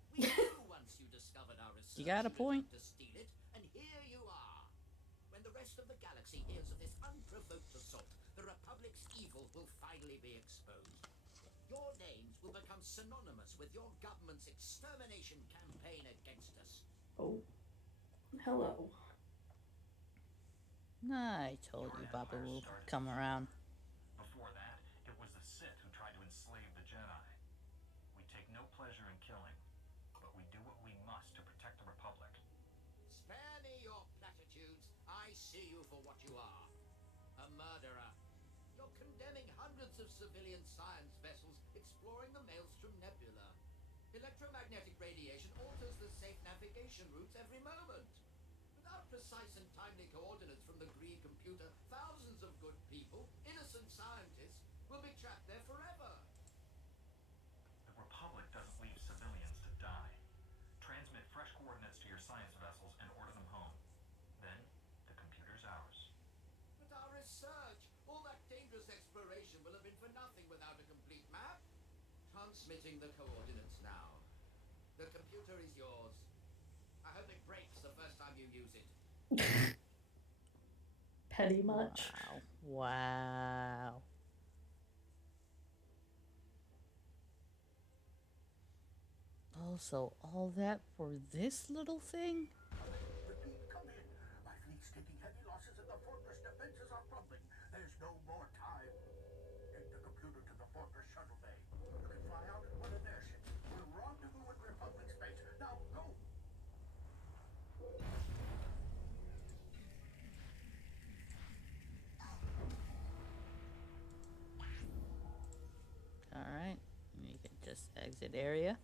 We knew once you discovered our research, You got a point. to steal it, and here you are. When the rest of the galaxy hears of this unprovoked assault, the Republic's evil will finally be exposed. Your names will become synonymous with your government's extermination campaign against us. Oh. Hello. I told you Papa will come around. Before that, it was the Sith who tried to enslave the Jedi. We take no pleasure in killing, but we do what we must to protect the Republic. Spare me your platitudes. I see you for what you are. A murderer. You're condemning hundreds of civilian science vessels exploring the Maelstrom Nebula. Electromagnetic radiation alters the safe navigation routes every moment. Without precise and timely coordinates from the Gree computer, thousands of good people, innocent scientists, will be trapped there forever. The Republic doesn't leave civilians to die. Transmit fresh coordinates to your science vessels and order them home. Then, the computer's ours. But our research, all that dangerous exploration will have been for nothing without a complete map. Transmitting the coordinates now. The computer is yours. I hope it breaks the first time you use it. Petty much. Wow. Wow. Also, all that for this little thing? Repeat, come in. My fleet's taking heavy losses and the fortress defenses are crumbling. There's no more time. Take the computer to the fortress shuttle bay. You can fly out in one of their ships. We'll rendezvous in Republic space. Now go! Alright, you can just exit area.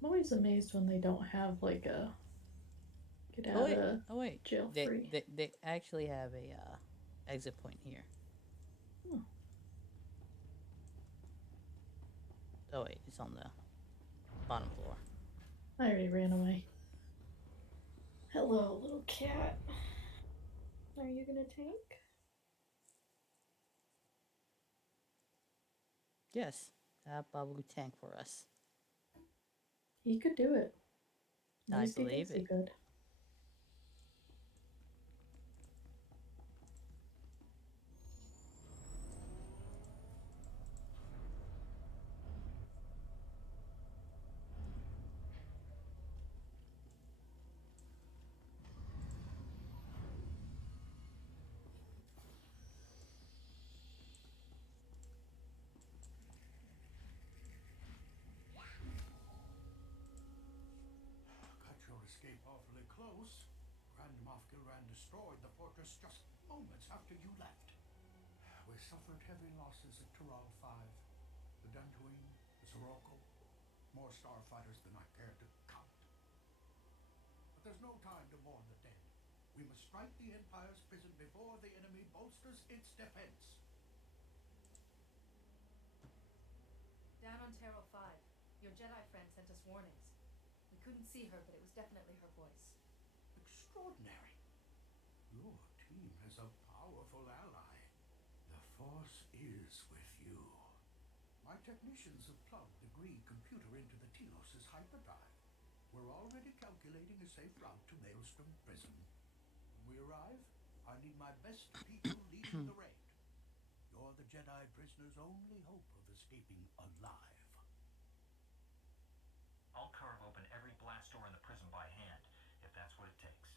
I'm always amazed when they don't have like a get Oh out wait, of oh wait. jail They, free. they actually have a exit point here. Hmm. Oh wait, it's on the bottom floor. I already ran away. Hello, little cat. Are you gonna tank? Yes, Babu tank for us. He could do it. At I least he believe thinks he it. could. Cut your escape awfully close. Grand Moff Gilran destroyed the fortress just moments after you left. We suffered heavy losses at Tarel 5, the Dantooine, the Sirocco, more starfighters than I care to count. But there's no time to mourn the dead. We must strike the Empire's prison before the enemy bolsters its defense. Down on Tarel 5, your Jedi friend sent us warnings. We couldn't see her, but it was definitely her voice. Extraordinary. Your team has a powerful ally. The Force is with you. My technicians have plugged the Greed computer into the Telos' hyperdrive. We're already calculating a safe route to Maelstrom Prison. When we arrive, I need my best people leading the raid. You're the Jedi prisoner's only hope of escaping alive. I'll carve open every blast door in the prison by hand, if that's what it takes.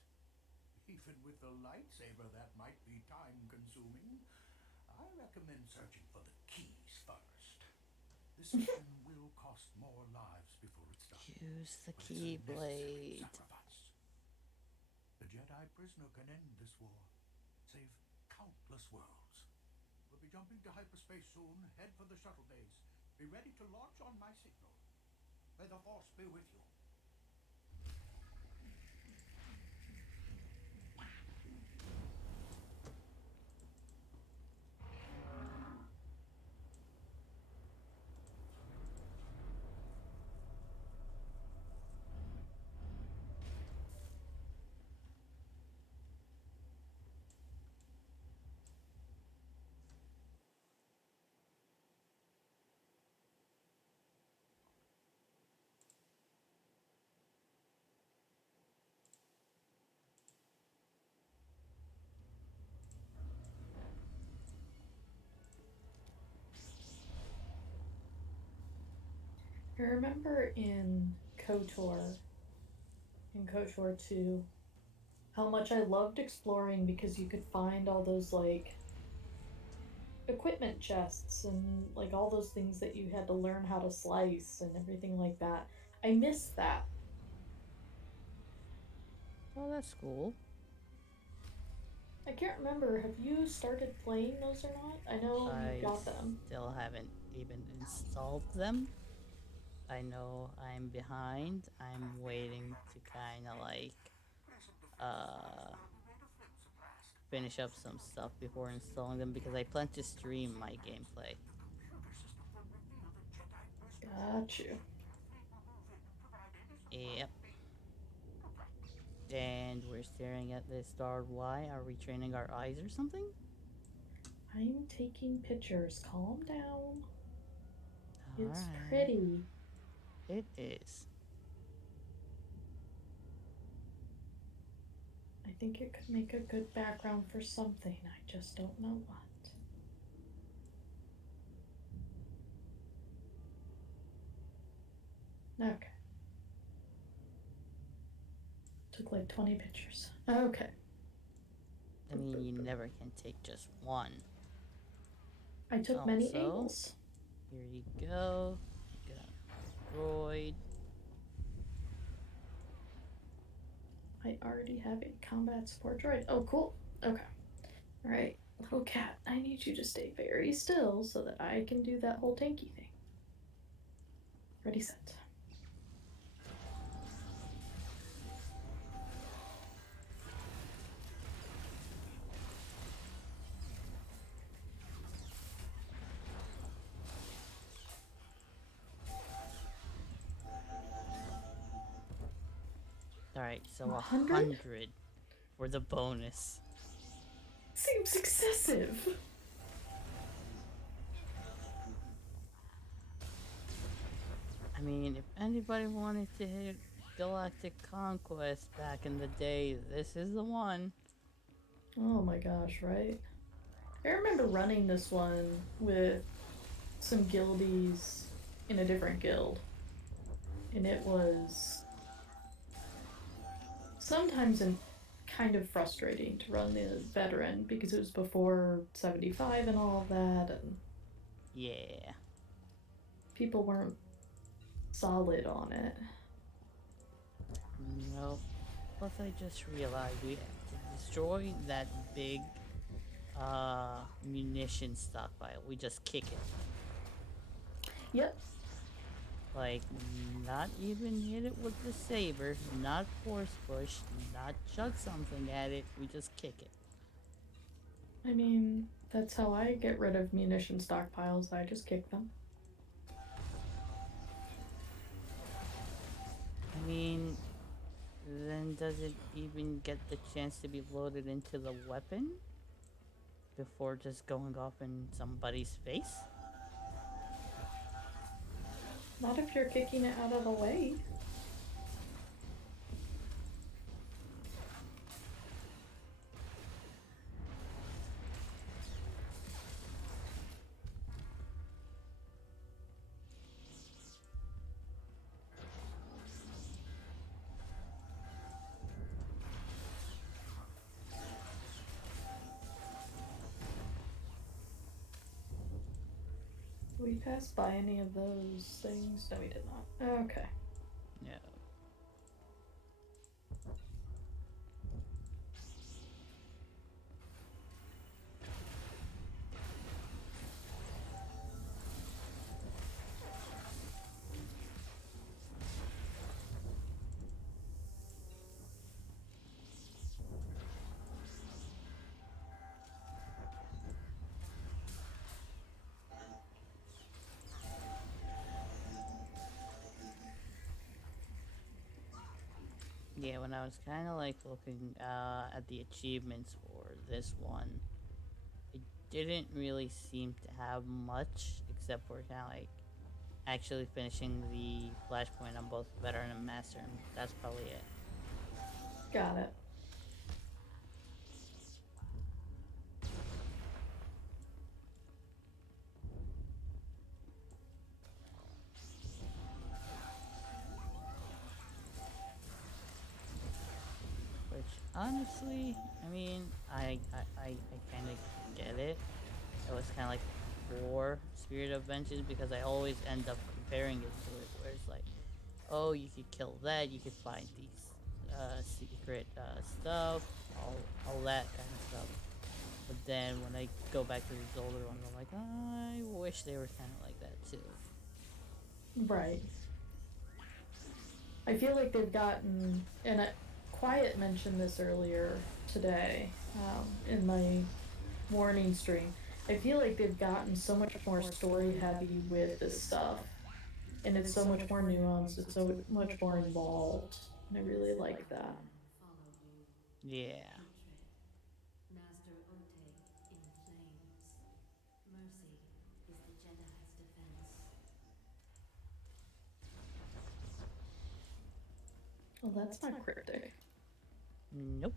Even with the lightsaber, that might be time-consuming. I recommend searching for the keys first. This mission will cost more lives before it's done. Use the But it's a necessary keyblade. sacrifice. The Jedi prisoner can end this war, save countless worlds. We'll be jumping to hyperspace soon. Head for the shuttle bays. Be ready to launch on my signal. May the Force be with you. I remember in KOTOR, in KOTOR 2, how much I loved exploring because you could find all those like equipment chests and like all those things that you had to learn how to slice and everything like that. I miss that. Oh, that's cool. I can't remember. Have you started playing those or not? I know you I got them. still haven't even installed them. I know I'm behind. I'm waiting to kind of like finish up some stuff before installing them because I plan to stream my gameplay. Got you. Yep. And we're staring at this star. Why? Are we training our eyes or something? I'm taking pictures. Calm down. It's Alright. pretty. It is. I think it could make a good background for something. I just don't know what. Okay. Took like 20 pictures. Okay. I mean, you never can take just one. I took many Also, angles. Here you go. Get a droid. I already have a combat support droid. Oh, cool. Okay. Alright, little cat, I need you to stay very still so that I can do that whole tanky thing. Ready, set. Alright, so 100? 100 for the bonus. Seems excessive. I mean, if anybody wanted to hit Galactic Conquest back in the day, this is the one. Oh my gosh, right? I remember running this one with some guildies in a different guild. And it was sometimes kind of frustrating to run the veteran because it was before 75 and all of that, and Yeah. people weren't solid on it. Nope. Plus, I just realized we have to destroy that big munition stockpile. We just kick it. Yep. Like, not even hit it with the saber, not force push, not chuck something at it. We just kick it. I mean, that's how I get rid of munition stockpiles. I just kick them. I mean, then does it even get the chance to be loaded into the weapon before just going off in somebody's face? Not if you're kicking it out of the way. Did we pass by any of those things? No, we did not. Okay. No. Yeah, when I was kind of like looking at the achievements for this one, it didn't really seem to have much except for kind of like actually finishing the flashpoint on both veteran and master, and that's probably it. Got it. Which honestly, I mean, I kind of get it. It was kind of like for Spirit of Vengeance because I always end up comparing it to it, where it's like, oh, you could kill that, you could find these secret stuff, all that kind of stuff. But then when I go back to these older ones, I'm like, I wish they were kind of like that too. Right. I feel like they've gotten, and Quiet mentioned this earlier today in my morning stream. I feel like they've gotten so much more story heavy with this stuff, and it's so much more nuanced, it's so much more involved, and I really like that. Followed you. Yeah. Hatred. Master Ote in flames. Mercy is the Jedi's defense. Well, that's not cryptic. Nope.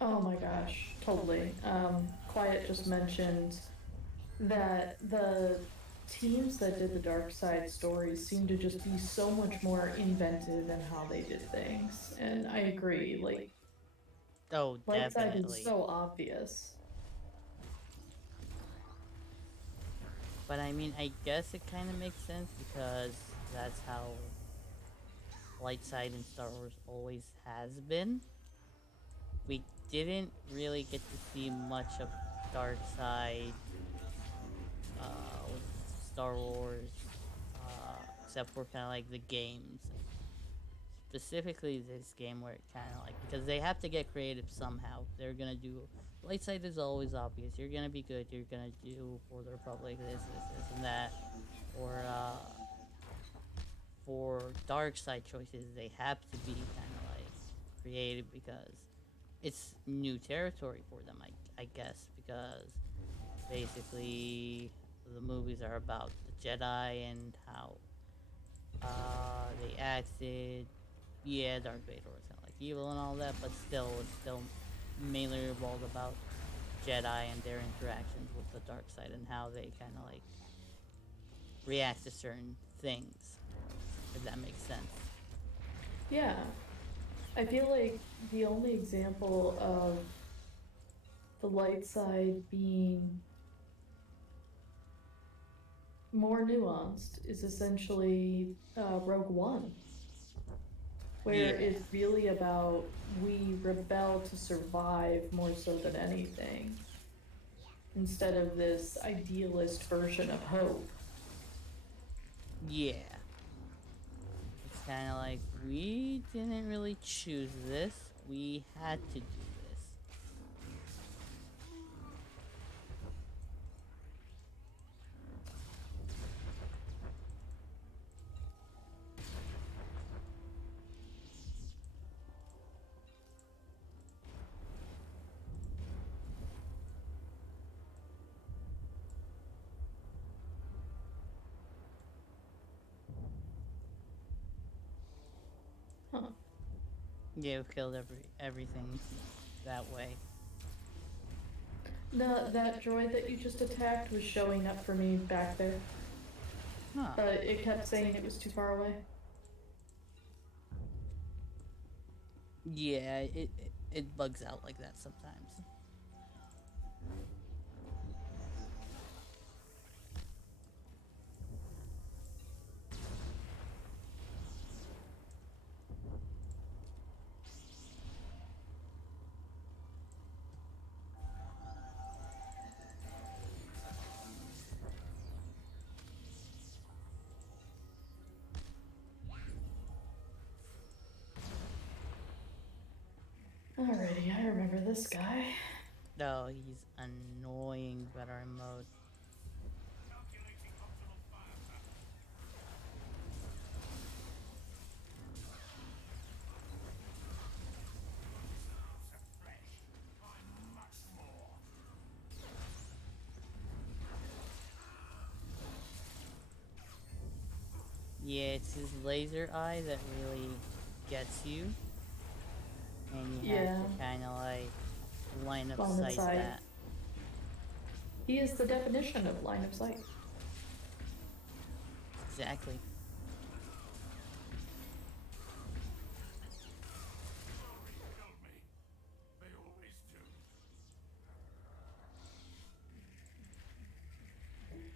Oh my gosh, totally. Quiet just mentioned that the teams that did the Dark Side stories seem to just be so much more inventive in how they did things. And I agree, like, Oh, Light Side is definitely. so obvious. But I mean, I guess it kind of makes sense because that's how light side in Star Wars always has been. We didn't really get to see much of dark side with Star Wars, except for kind of like the games, specifically this game where it kind of like because they have to get creative somehow. They're gonna do light side is always obvious. You're gonna be good. You're gonna do for the Republic this, and that, or for dark side choices, they have to be kind of like creative because it's new territory for them. I guess because basically the movies are about the Jedi and how they acted. Yeah, Darth Vader was kind of like evil and all that, but still, it's still mainly revolved about Jedi and their interactions with the dark side and how they kind of like react to certain things, if that makes sense. Yeah. I feel like the only example of the light side being more nuanced is essentially Rogue One, where Yeah. it's really about we rebel to survive more so than anything, instead of this idealist version of hope. Yeah. It's kind of like we didn't really choose this. We had to do this. Huh. Yeah, we've killed everything that way. No, that droid that you just attacked was showing up for me back there, Huh. but it kept saying it was too far away. Yeah, it bugs out like that sometimes. Alrighty, I remember this guy. No, he's annoying veteran mode. Yeah, it's his laser eye that really gets you, and you have Yeah, to kind of like line of line of sight sight. that. He is the definition of line of sight. Exactly.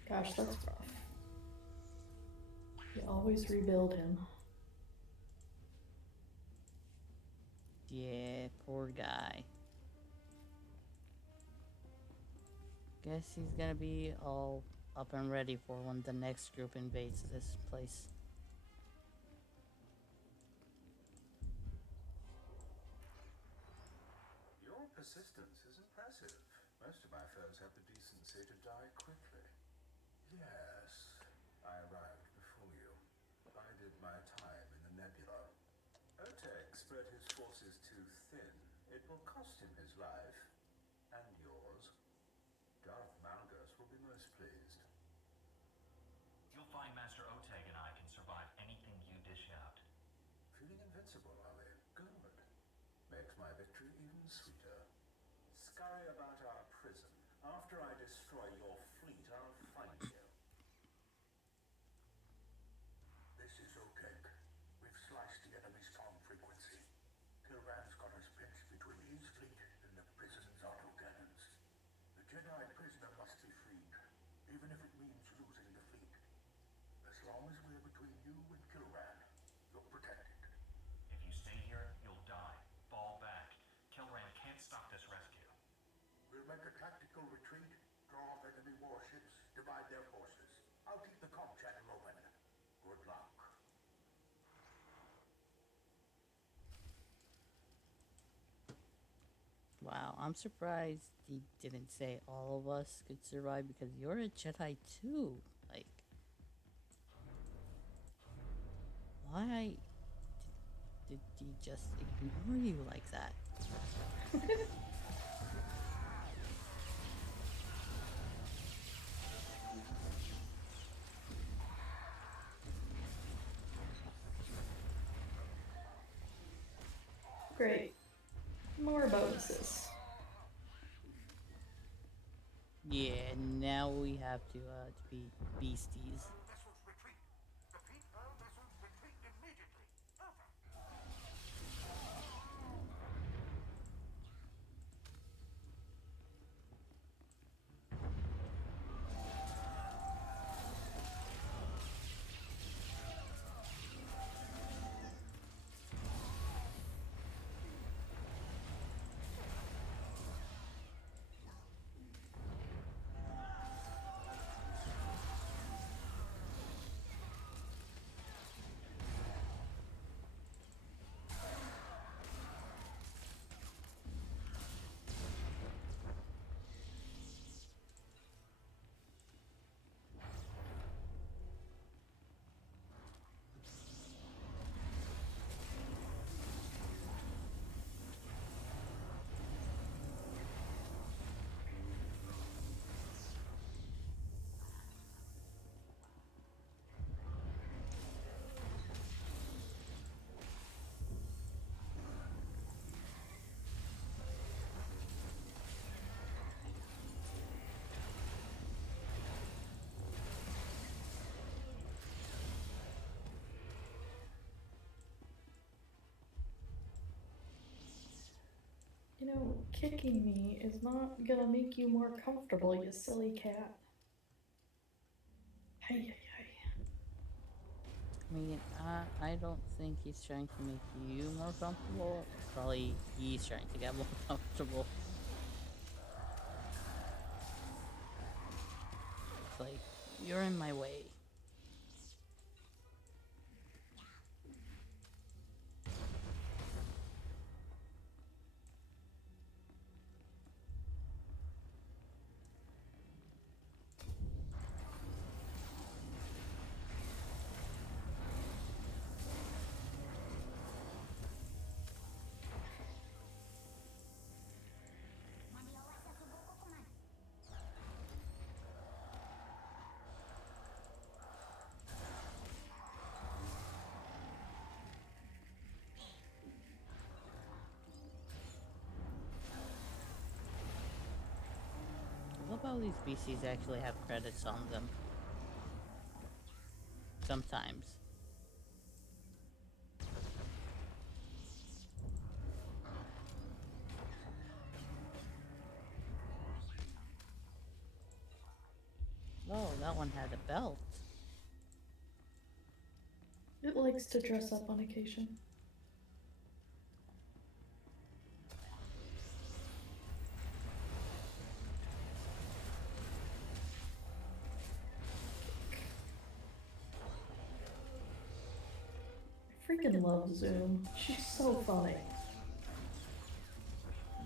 Gosh, that's rough. You always rebuild him. Yeah, poor guy. Guess he's gonna be all up and ready for when the next group invades this place. Your persistence is impressive. Most of my foes have the decency to die quickly. Yes, I arrived before you. Bided my time in the nebula. Oteg spread his forces too thin. It will cost him his life. And yours. Darth Malgus will be most pleased. You'll find Master Oteg and I can survive anything you dish out. Feeling invincible, are we? Good. Makes my victory even sweeter. scurry about our prison. After I destroy your fleet, I'll find you. This is okay. We've sliced the enemy's comm frequency. Kilran's got us pinched between his fleet and the prison's autocannons. The Jedi prisoner must be freed, even if it means losing the fleet. As long as we're between you and Kilran, you're protected. If you stay here, you'll die. Fall back. Kilran can't stop this rescue. We'll make a tactical retreat, draw off enemy warships, divide their forces. I'll keep the comm channel open. Good luck. Wow, I'm surprised he didn't say all of us could survive because you're a Jedi too. Like, why did he just ignore you like that? Great. More bonuses. Yeah, now we have to be beasties. Vessels retreat. Repeat, all vessels retreat immediately. Over. You know, kicking me is not gonna make you more comfortable, you silly cat. Hey, hey, hey. I mean, I don't think he's trying to make you more comfortable. Probably he's trying to get more comfortable. It's like, you're in my way. I love how these species actually have credits on them. Sometimes. Oh, that one had a belt. It likes to dress up on occasion. I freaking love Zoom. She's so funny.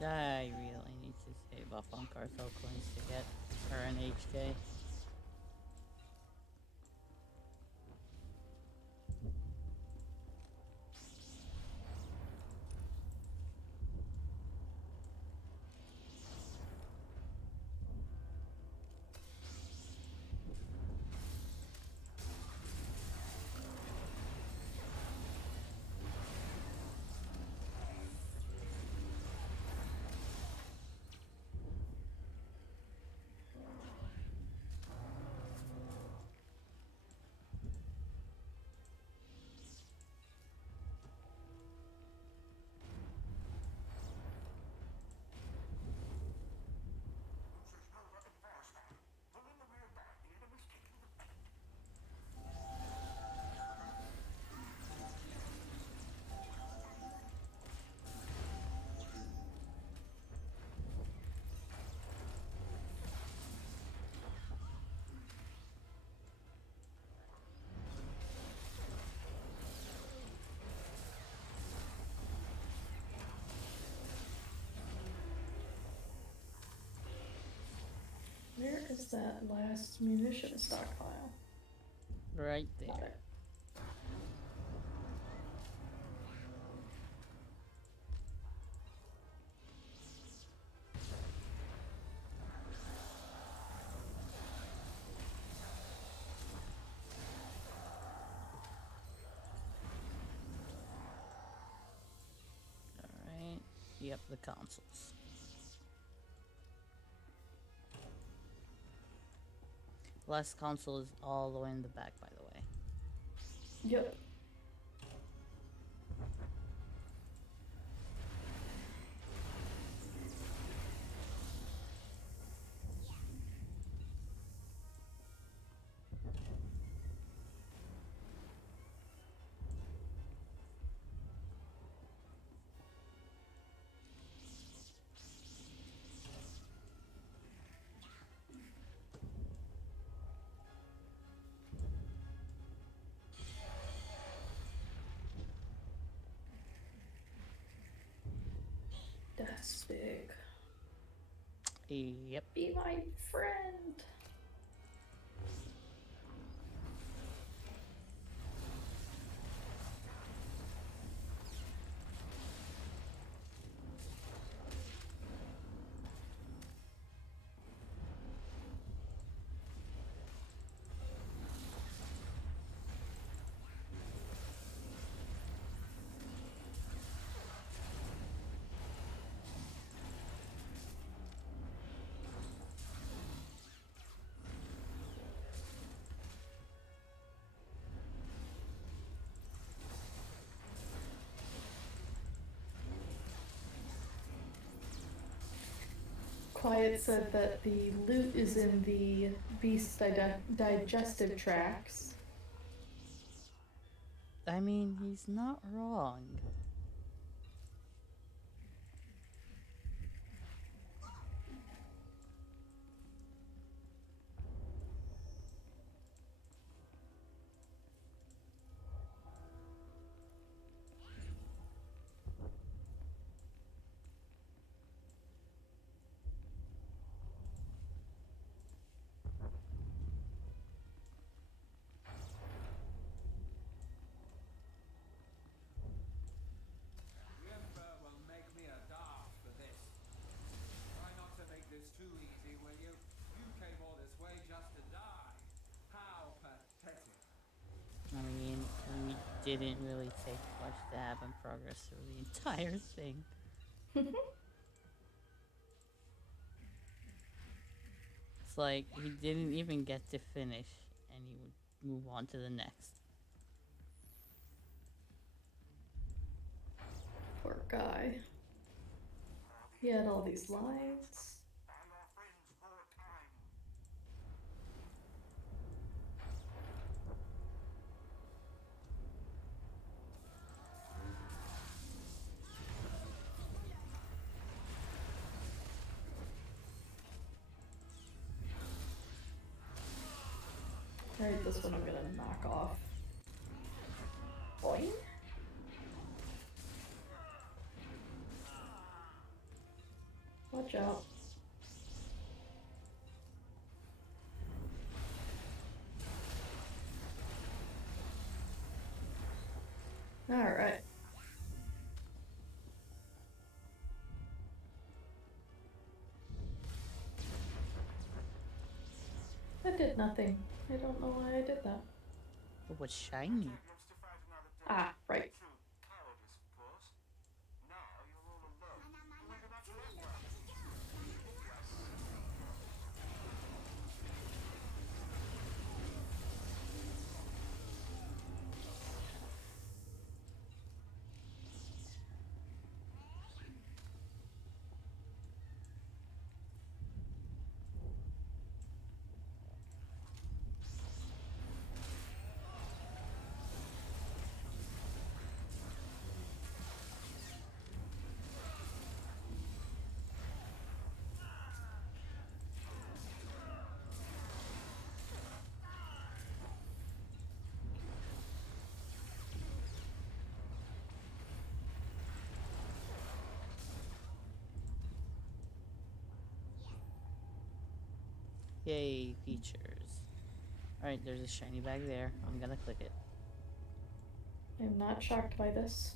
I really need to save up on cartel coins to get her an HK. that last munition stockpile? Right Got there. it. Alright. Yep, the consoles. Last console is all the way in the back, by the way. Yep. That's big. Yep. Be my friend. Quiet said that the loot is in the beast digestive tracts. I mean, he's not wrong. The Emperor will make me a daft for this. Try not to make this too easy, will you? You came all this way just to die. How pathetic. I mean, we didn't really take much to have him progress through the entire thing. It's like he didn't even get to finish, and he would move on to the next. Poor guy. He had all these lives. Alright, this one I'm gonna knock off. Boing. Watch out. Alright. That did nothing. I don't know why I did that. It was shiny. Ah, right. Yay, features. Alright, there's a shiny bag there. I'm gonna click it. I'm not shocked by this.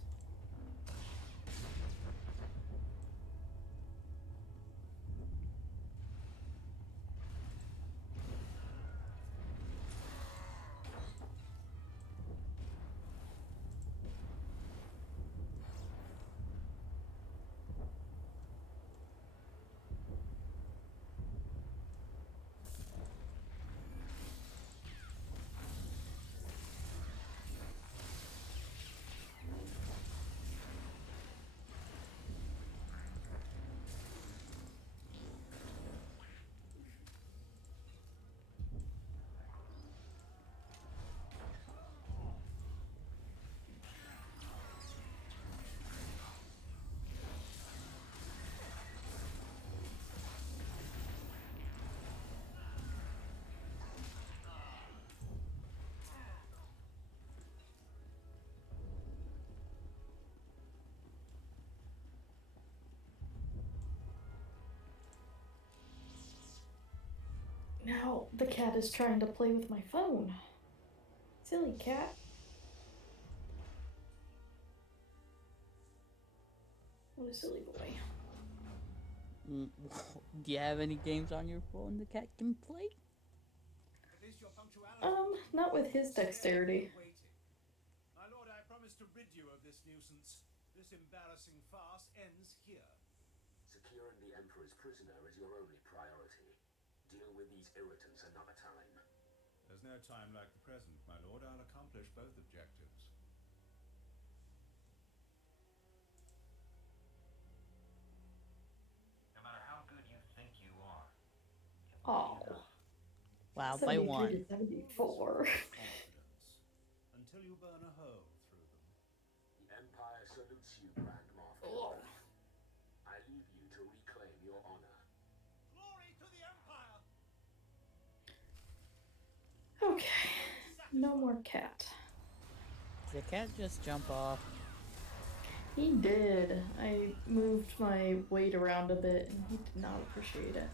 Now the cat is trying to play with my phone. Silly cat. What a silly boy. Do you have any games on your phone the cat can play? Not with his dexterity. My lord, I promise to rid you of this nuisance. This embarrassing farce ends here. Securing the Emperor's prisoner is your only priority. Deal with these irritants another time. There's no time like the present, my lord. I'll accomplish both objectives. No matter how good you think you are, it Oh. won't be enough. Wow, by 73 one. to 74. Confidence. Until you burn a hole through them. The Empire salutes you, Grand Moff Killer. I leave you to reclaim your honor. Glory to the Empire! Okay. No more cat. Did the cat just jump off? He did. I moved my weight around a bit and he did not appreciate it.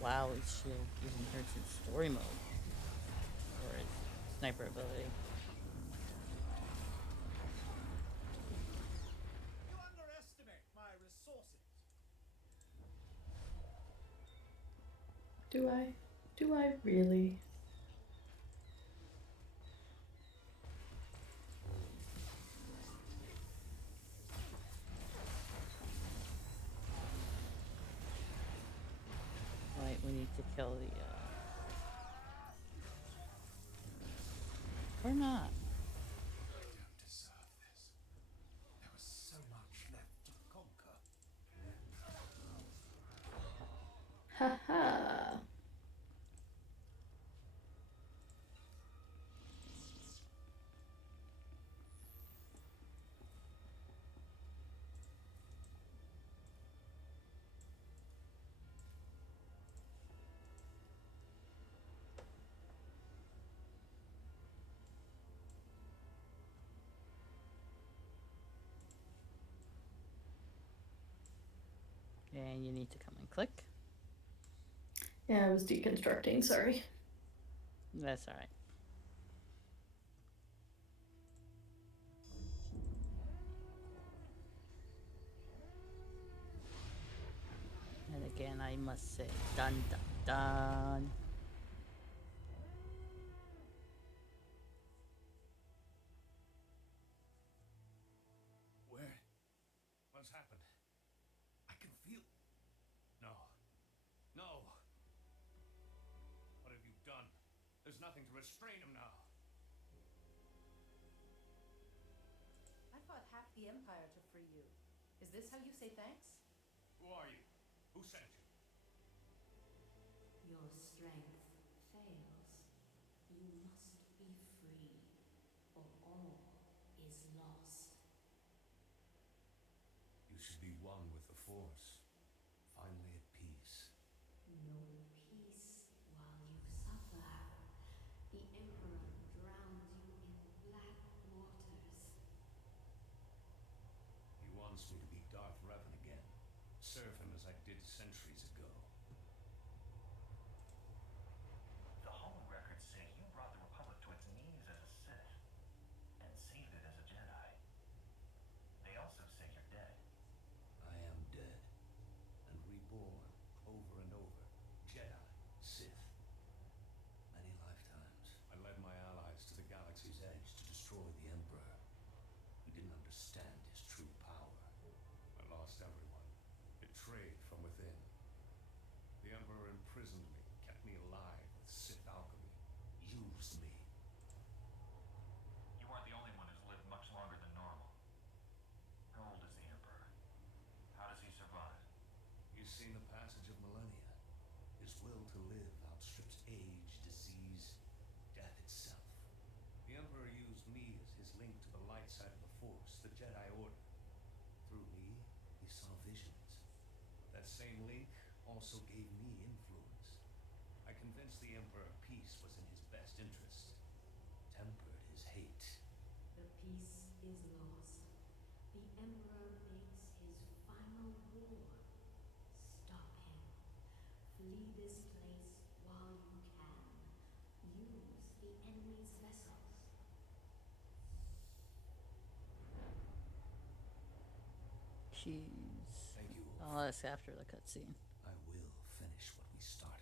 Wow, his shield even hurts in story mode. Or his sniper ability. You underestimate my resources. Do I? Do I really? Right, we need to kill the, or not. I don't deserve this. There was so much left to conquer. Haha. And you need to come and click. Yeah, I was deconstructing, sorry. That's alright. And again, I must say, dun dun dun. Where? What's happened? I can feel... No. No. What have you done? There's nothing to restrain him now. I fought half the Empire to free you. Is this how you say thanks? Who are you? Who sent you? Your strength fails. You must be free, or all is lost. You should be one with the Force. Finally at peace. No peace while you suffer. The Emperor centuries ago. The Holo records say you brought the Republic to its knees as a Sith and saved it as a Jedi. They also say you're dead. I am dead and reborn over and over. Jedi, Sith. Many lifetimes. I led my allies to the galaxy's edge to destroy the Emperor. We didn't understand his true power. I lost everyone. Betrayed from within. The Emperor imprisoned me, kept me alive with Sith alchemy. Used me. You aren't the only one who's lived much longer than normal. How old is the Emperor? How does he survive? He's seen the passage of millennia. His will to live outstrips age, disease, death itself. The Emperor used me as his link to the light side of the Force, the Jedi Order. Through me, he saw visions. That same link also gave me influence. I convinced the Emperor peace was in his best interest. Tempered his hate. The peace is lost. The Emperor makes his final war. Stop him. Flee this place while you can. Use the enemy's vessels. Jeez. Thank you. Oh, that's after the cutscene. I will finish what we started.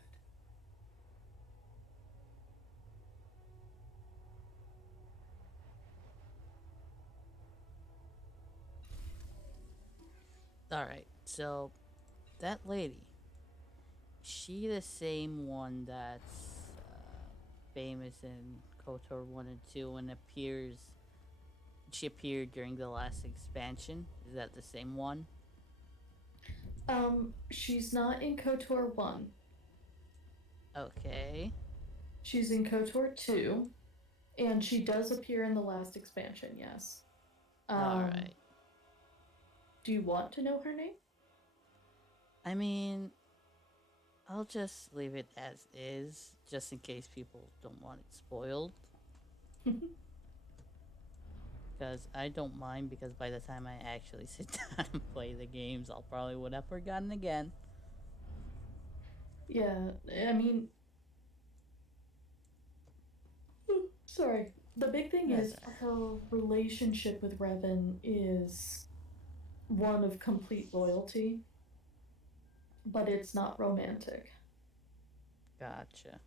Alright, so that lady, she the same one that's famous in KOTOR 1 and 2 and she appeared during the last expansion? Is that the same one? She's not in KOTOR 1. Okay. She's in KOTOR 2, and she does appear in the last expansion, yes. Alright. Do you want to know her name? I mean, I'll just leave it as is, just in case people don't want it spoiled. Because I don't mind, because by the time I actually sit down and play the games, I'll probably would have forgotten again. Yeah, I mean... Sorry. The big thing That's is her relationship with Revan is one of complete loyalty, but it's not romantic. Gotcha.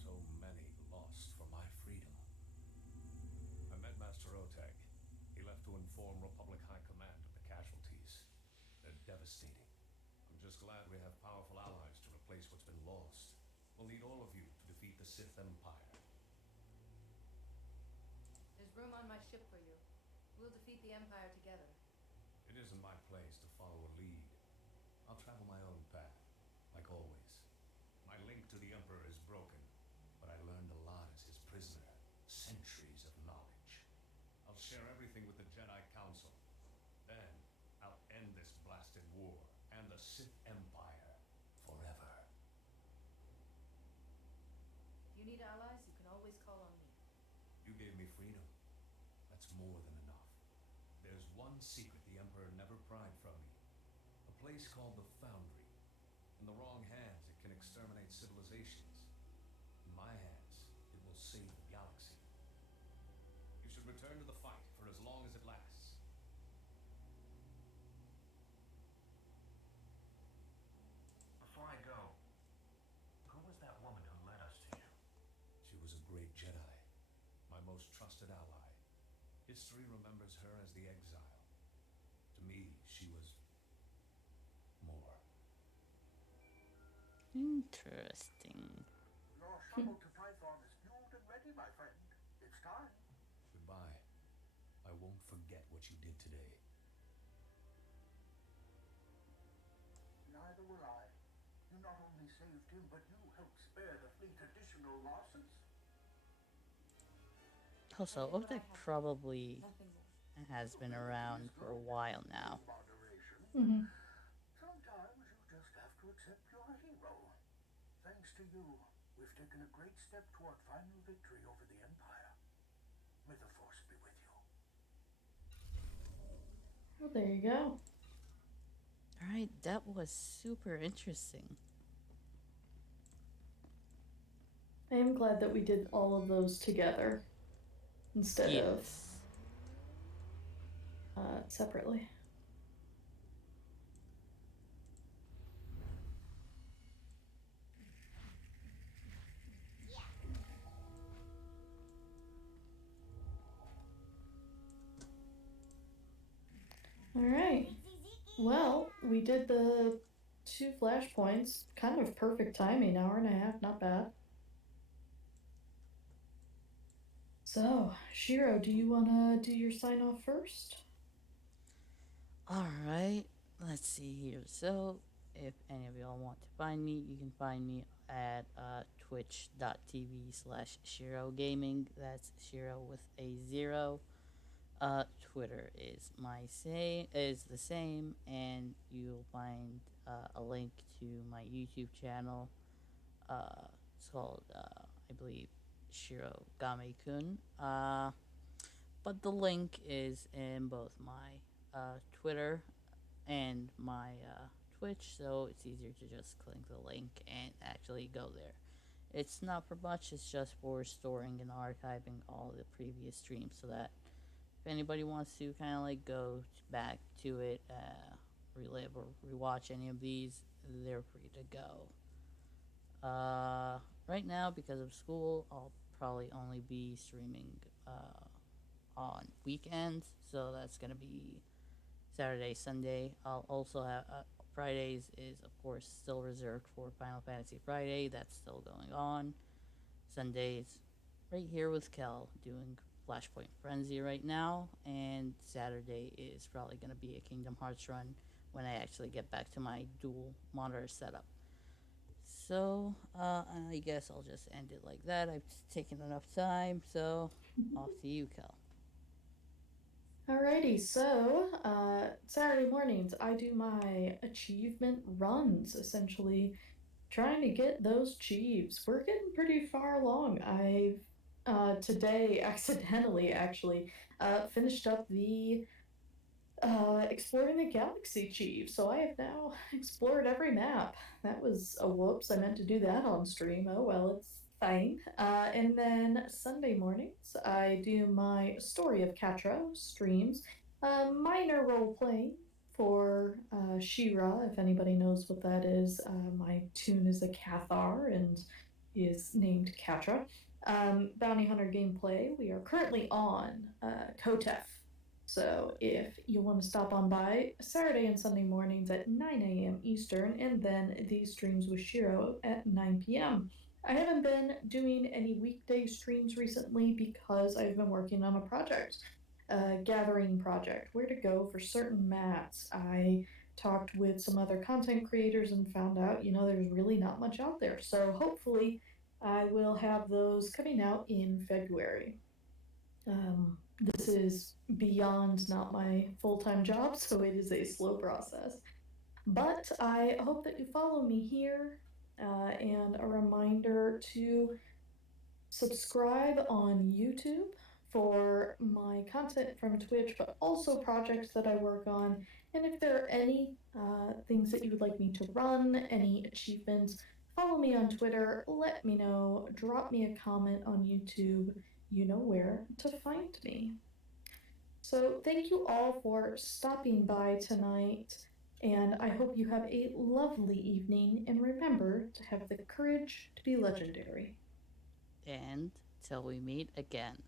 So many lost for my freedom. I met Master Oteg. He left to inform Republic High Command of the casualties. They're devastating. I'm just glad we have powerful allies to replace what's been lost. We'll need all of you to defeat the Sith Empire. There's room on my ship for you. We'll defeat the Empire together. It isn't my place to follow a lead. I'll travel my own path, like always. My link to the Emperor is broken, but I learned a lot as his prisoner. Centuries of knowledge. I'll share everything with the Jedi Council. Then, I'll end this blasted war and the Sith Empire forever. If you need allies, you can always call on me. You gave me freedom. That's more than enough. There's one secret the Emperor never pried from me. A place called the Foundry. In the wrong hands, it can exterminate civilizations. In my hands, it will save the galaxy. You should return to the fight for as long as it lasts. Before I go, who was that woman who led us to you? She was a great Jedi. My most trusted ally. History remembers her as the Exile. To me, she was more. Interesting. Your shuttle to Tython is fueled and ready, my friend. It's time. Goodbye. I won't forget what you did today. Neither will I. You not only saved him, but you helped spare the fleet additional losses. Also, I did what I Optic had to. probably Nothing more. has been around for a while now. Moderation. Mm-hmm. Sometimes you just have to accept you're a hero. Thanks to you, we've taken a great step toward final victory over the Empire. May the Force be with you. Well, there you go. All right, that was super interesting. I am glad that we did all of those together instead of Yes. separately. All right. Well, we did the 2 flashpoints. Kind of perfect timing, hour and a half, not bad. So, Shiro, do you want to do your sign off first? All right, let's see here. So, if any of y'all want to find me, you can find me at twitch.tv/Shiro Gaming. That's Shiro with a zero. Twitter is the same, and you'll find a link to my YouTube channel. It's called, I believe, Shiro Game Kun. But the link is in both my Twitter and my Twitch, so it's easier to just click the link and actually go there. It's not for much, it's just for storing and archiving all the previous streams so that if anybody wants to kind of like go back to it, relive or rewatch any of these, they're free to go. Right now, because of school, I'll probably only be streaming on weekends, so that's gonna be Saturday, Sunday. I'll also have Fridays is of course still reserved for Final Fantasy Friday. That's still going on. Sundays, right here with Kel doing Flashpoint Frenzy right now, and Saturday is probably gonna be a Kingdom Hearts run when I actually get back to my dual monitor setup. So I guess I'll just end it like that. I've taken enough time, so off to you, Kel. Alrighty, so Saturday mornings I do my achievement runs, essentially trying to get those Jeeves. We're getting pretty far along. I've today accidentally actually finished up the exploring the galaxy chief. So I have now explored every map. That was a whoops. I meant to do that on stream. Oh well, it's fine. And then Sunday mornings, I do my Story of Catra streams. Minor role playing for Shira, if anybody knows what that is. My tune is a Cathar and is named Catra. Bounty Hunter gameplay. We are currently on Kotef, so if you want to stop on by Saturday and Sunday mornings at 9 a.m. Eastern, and then these streams with Shiro at 9 p.m. I haven't been doing any weekday streams recently because I've been working on a project, a gathering project, where to go for certain mats. I talked with some other content creators and found out, there's really not much out there. So hopefully I will have those coming out in February. This is beyond not my full-time job, so it is a slow process. But I hope that you follow me here, and a reminder to subscribe on YouTube for my content from Twitch, but also projects that I work on. And if there are any things that you would like me to run, any achievements, follow me on Twitter, let me know, drop me a comment on YouTube. You know where to find me. So thank you all for stopping by tonight, and I hope you have a lovely evening, and remember to have the courage to be legendary. And till we meet again.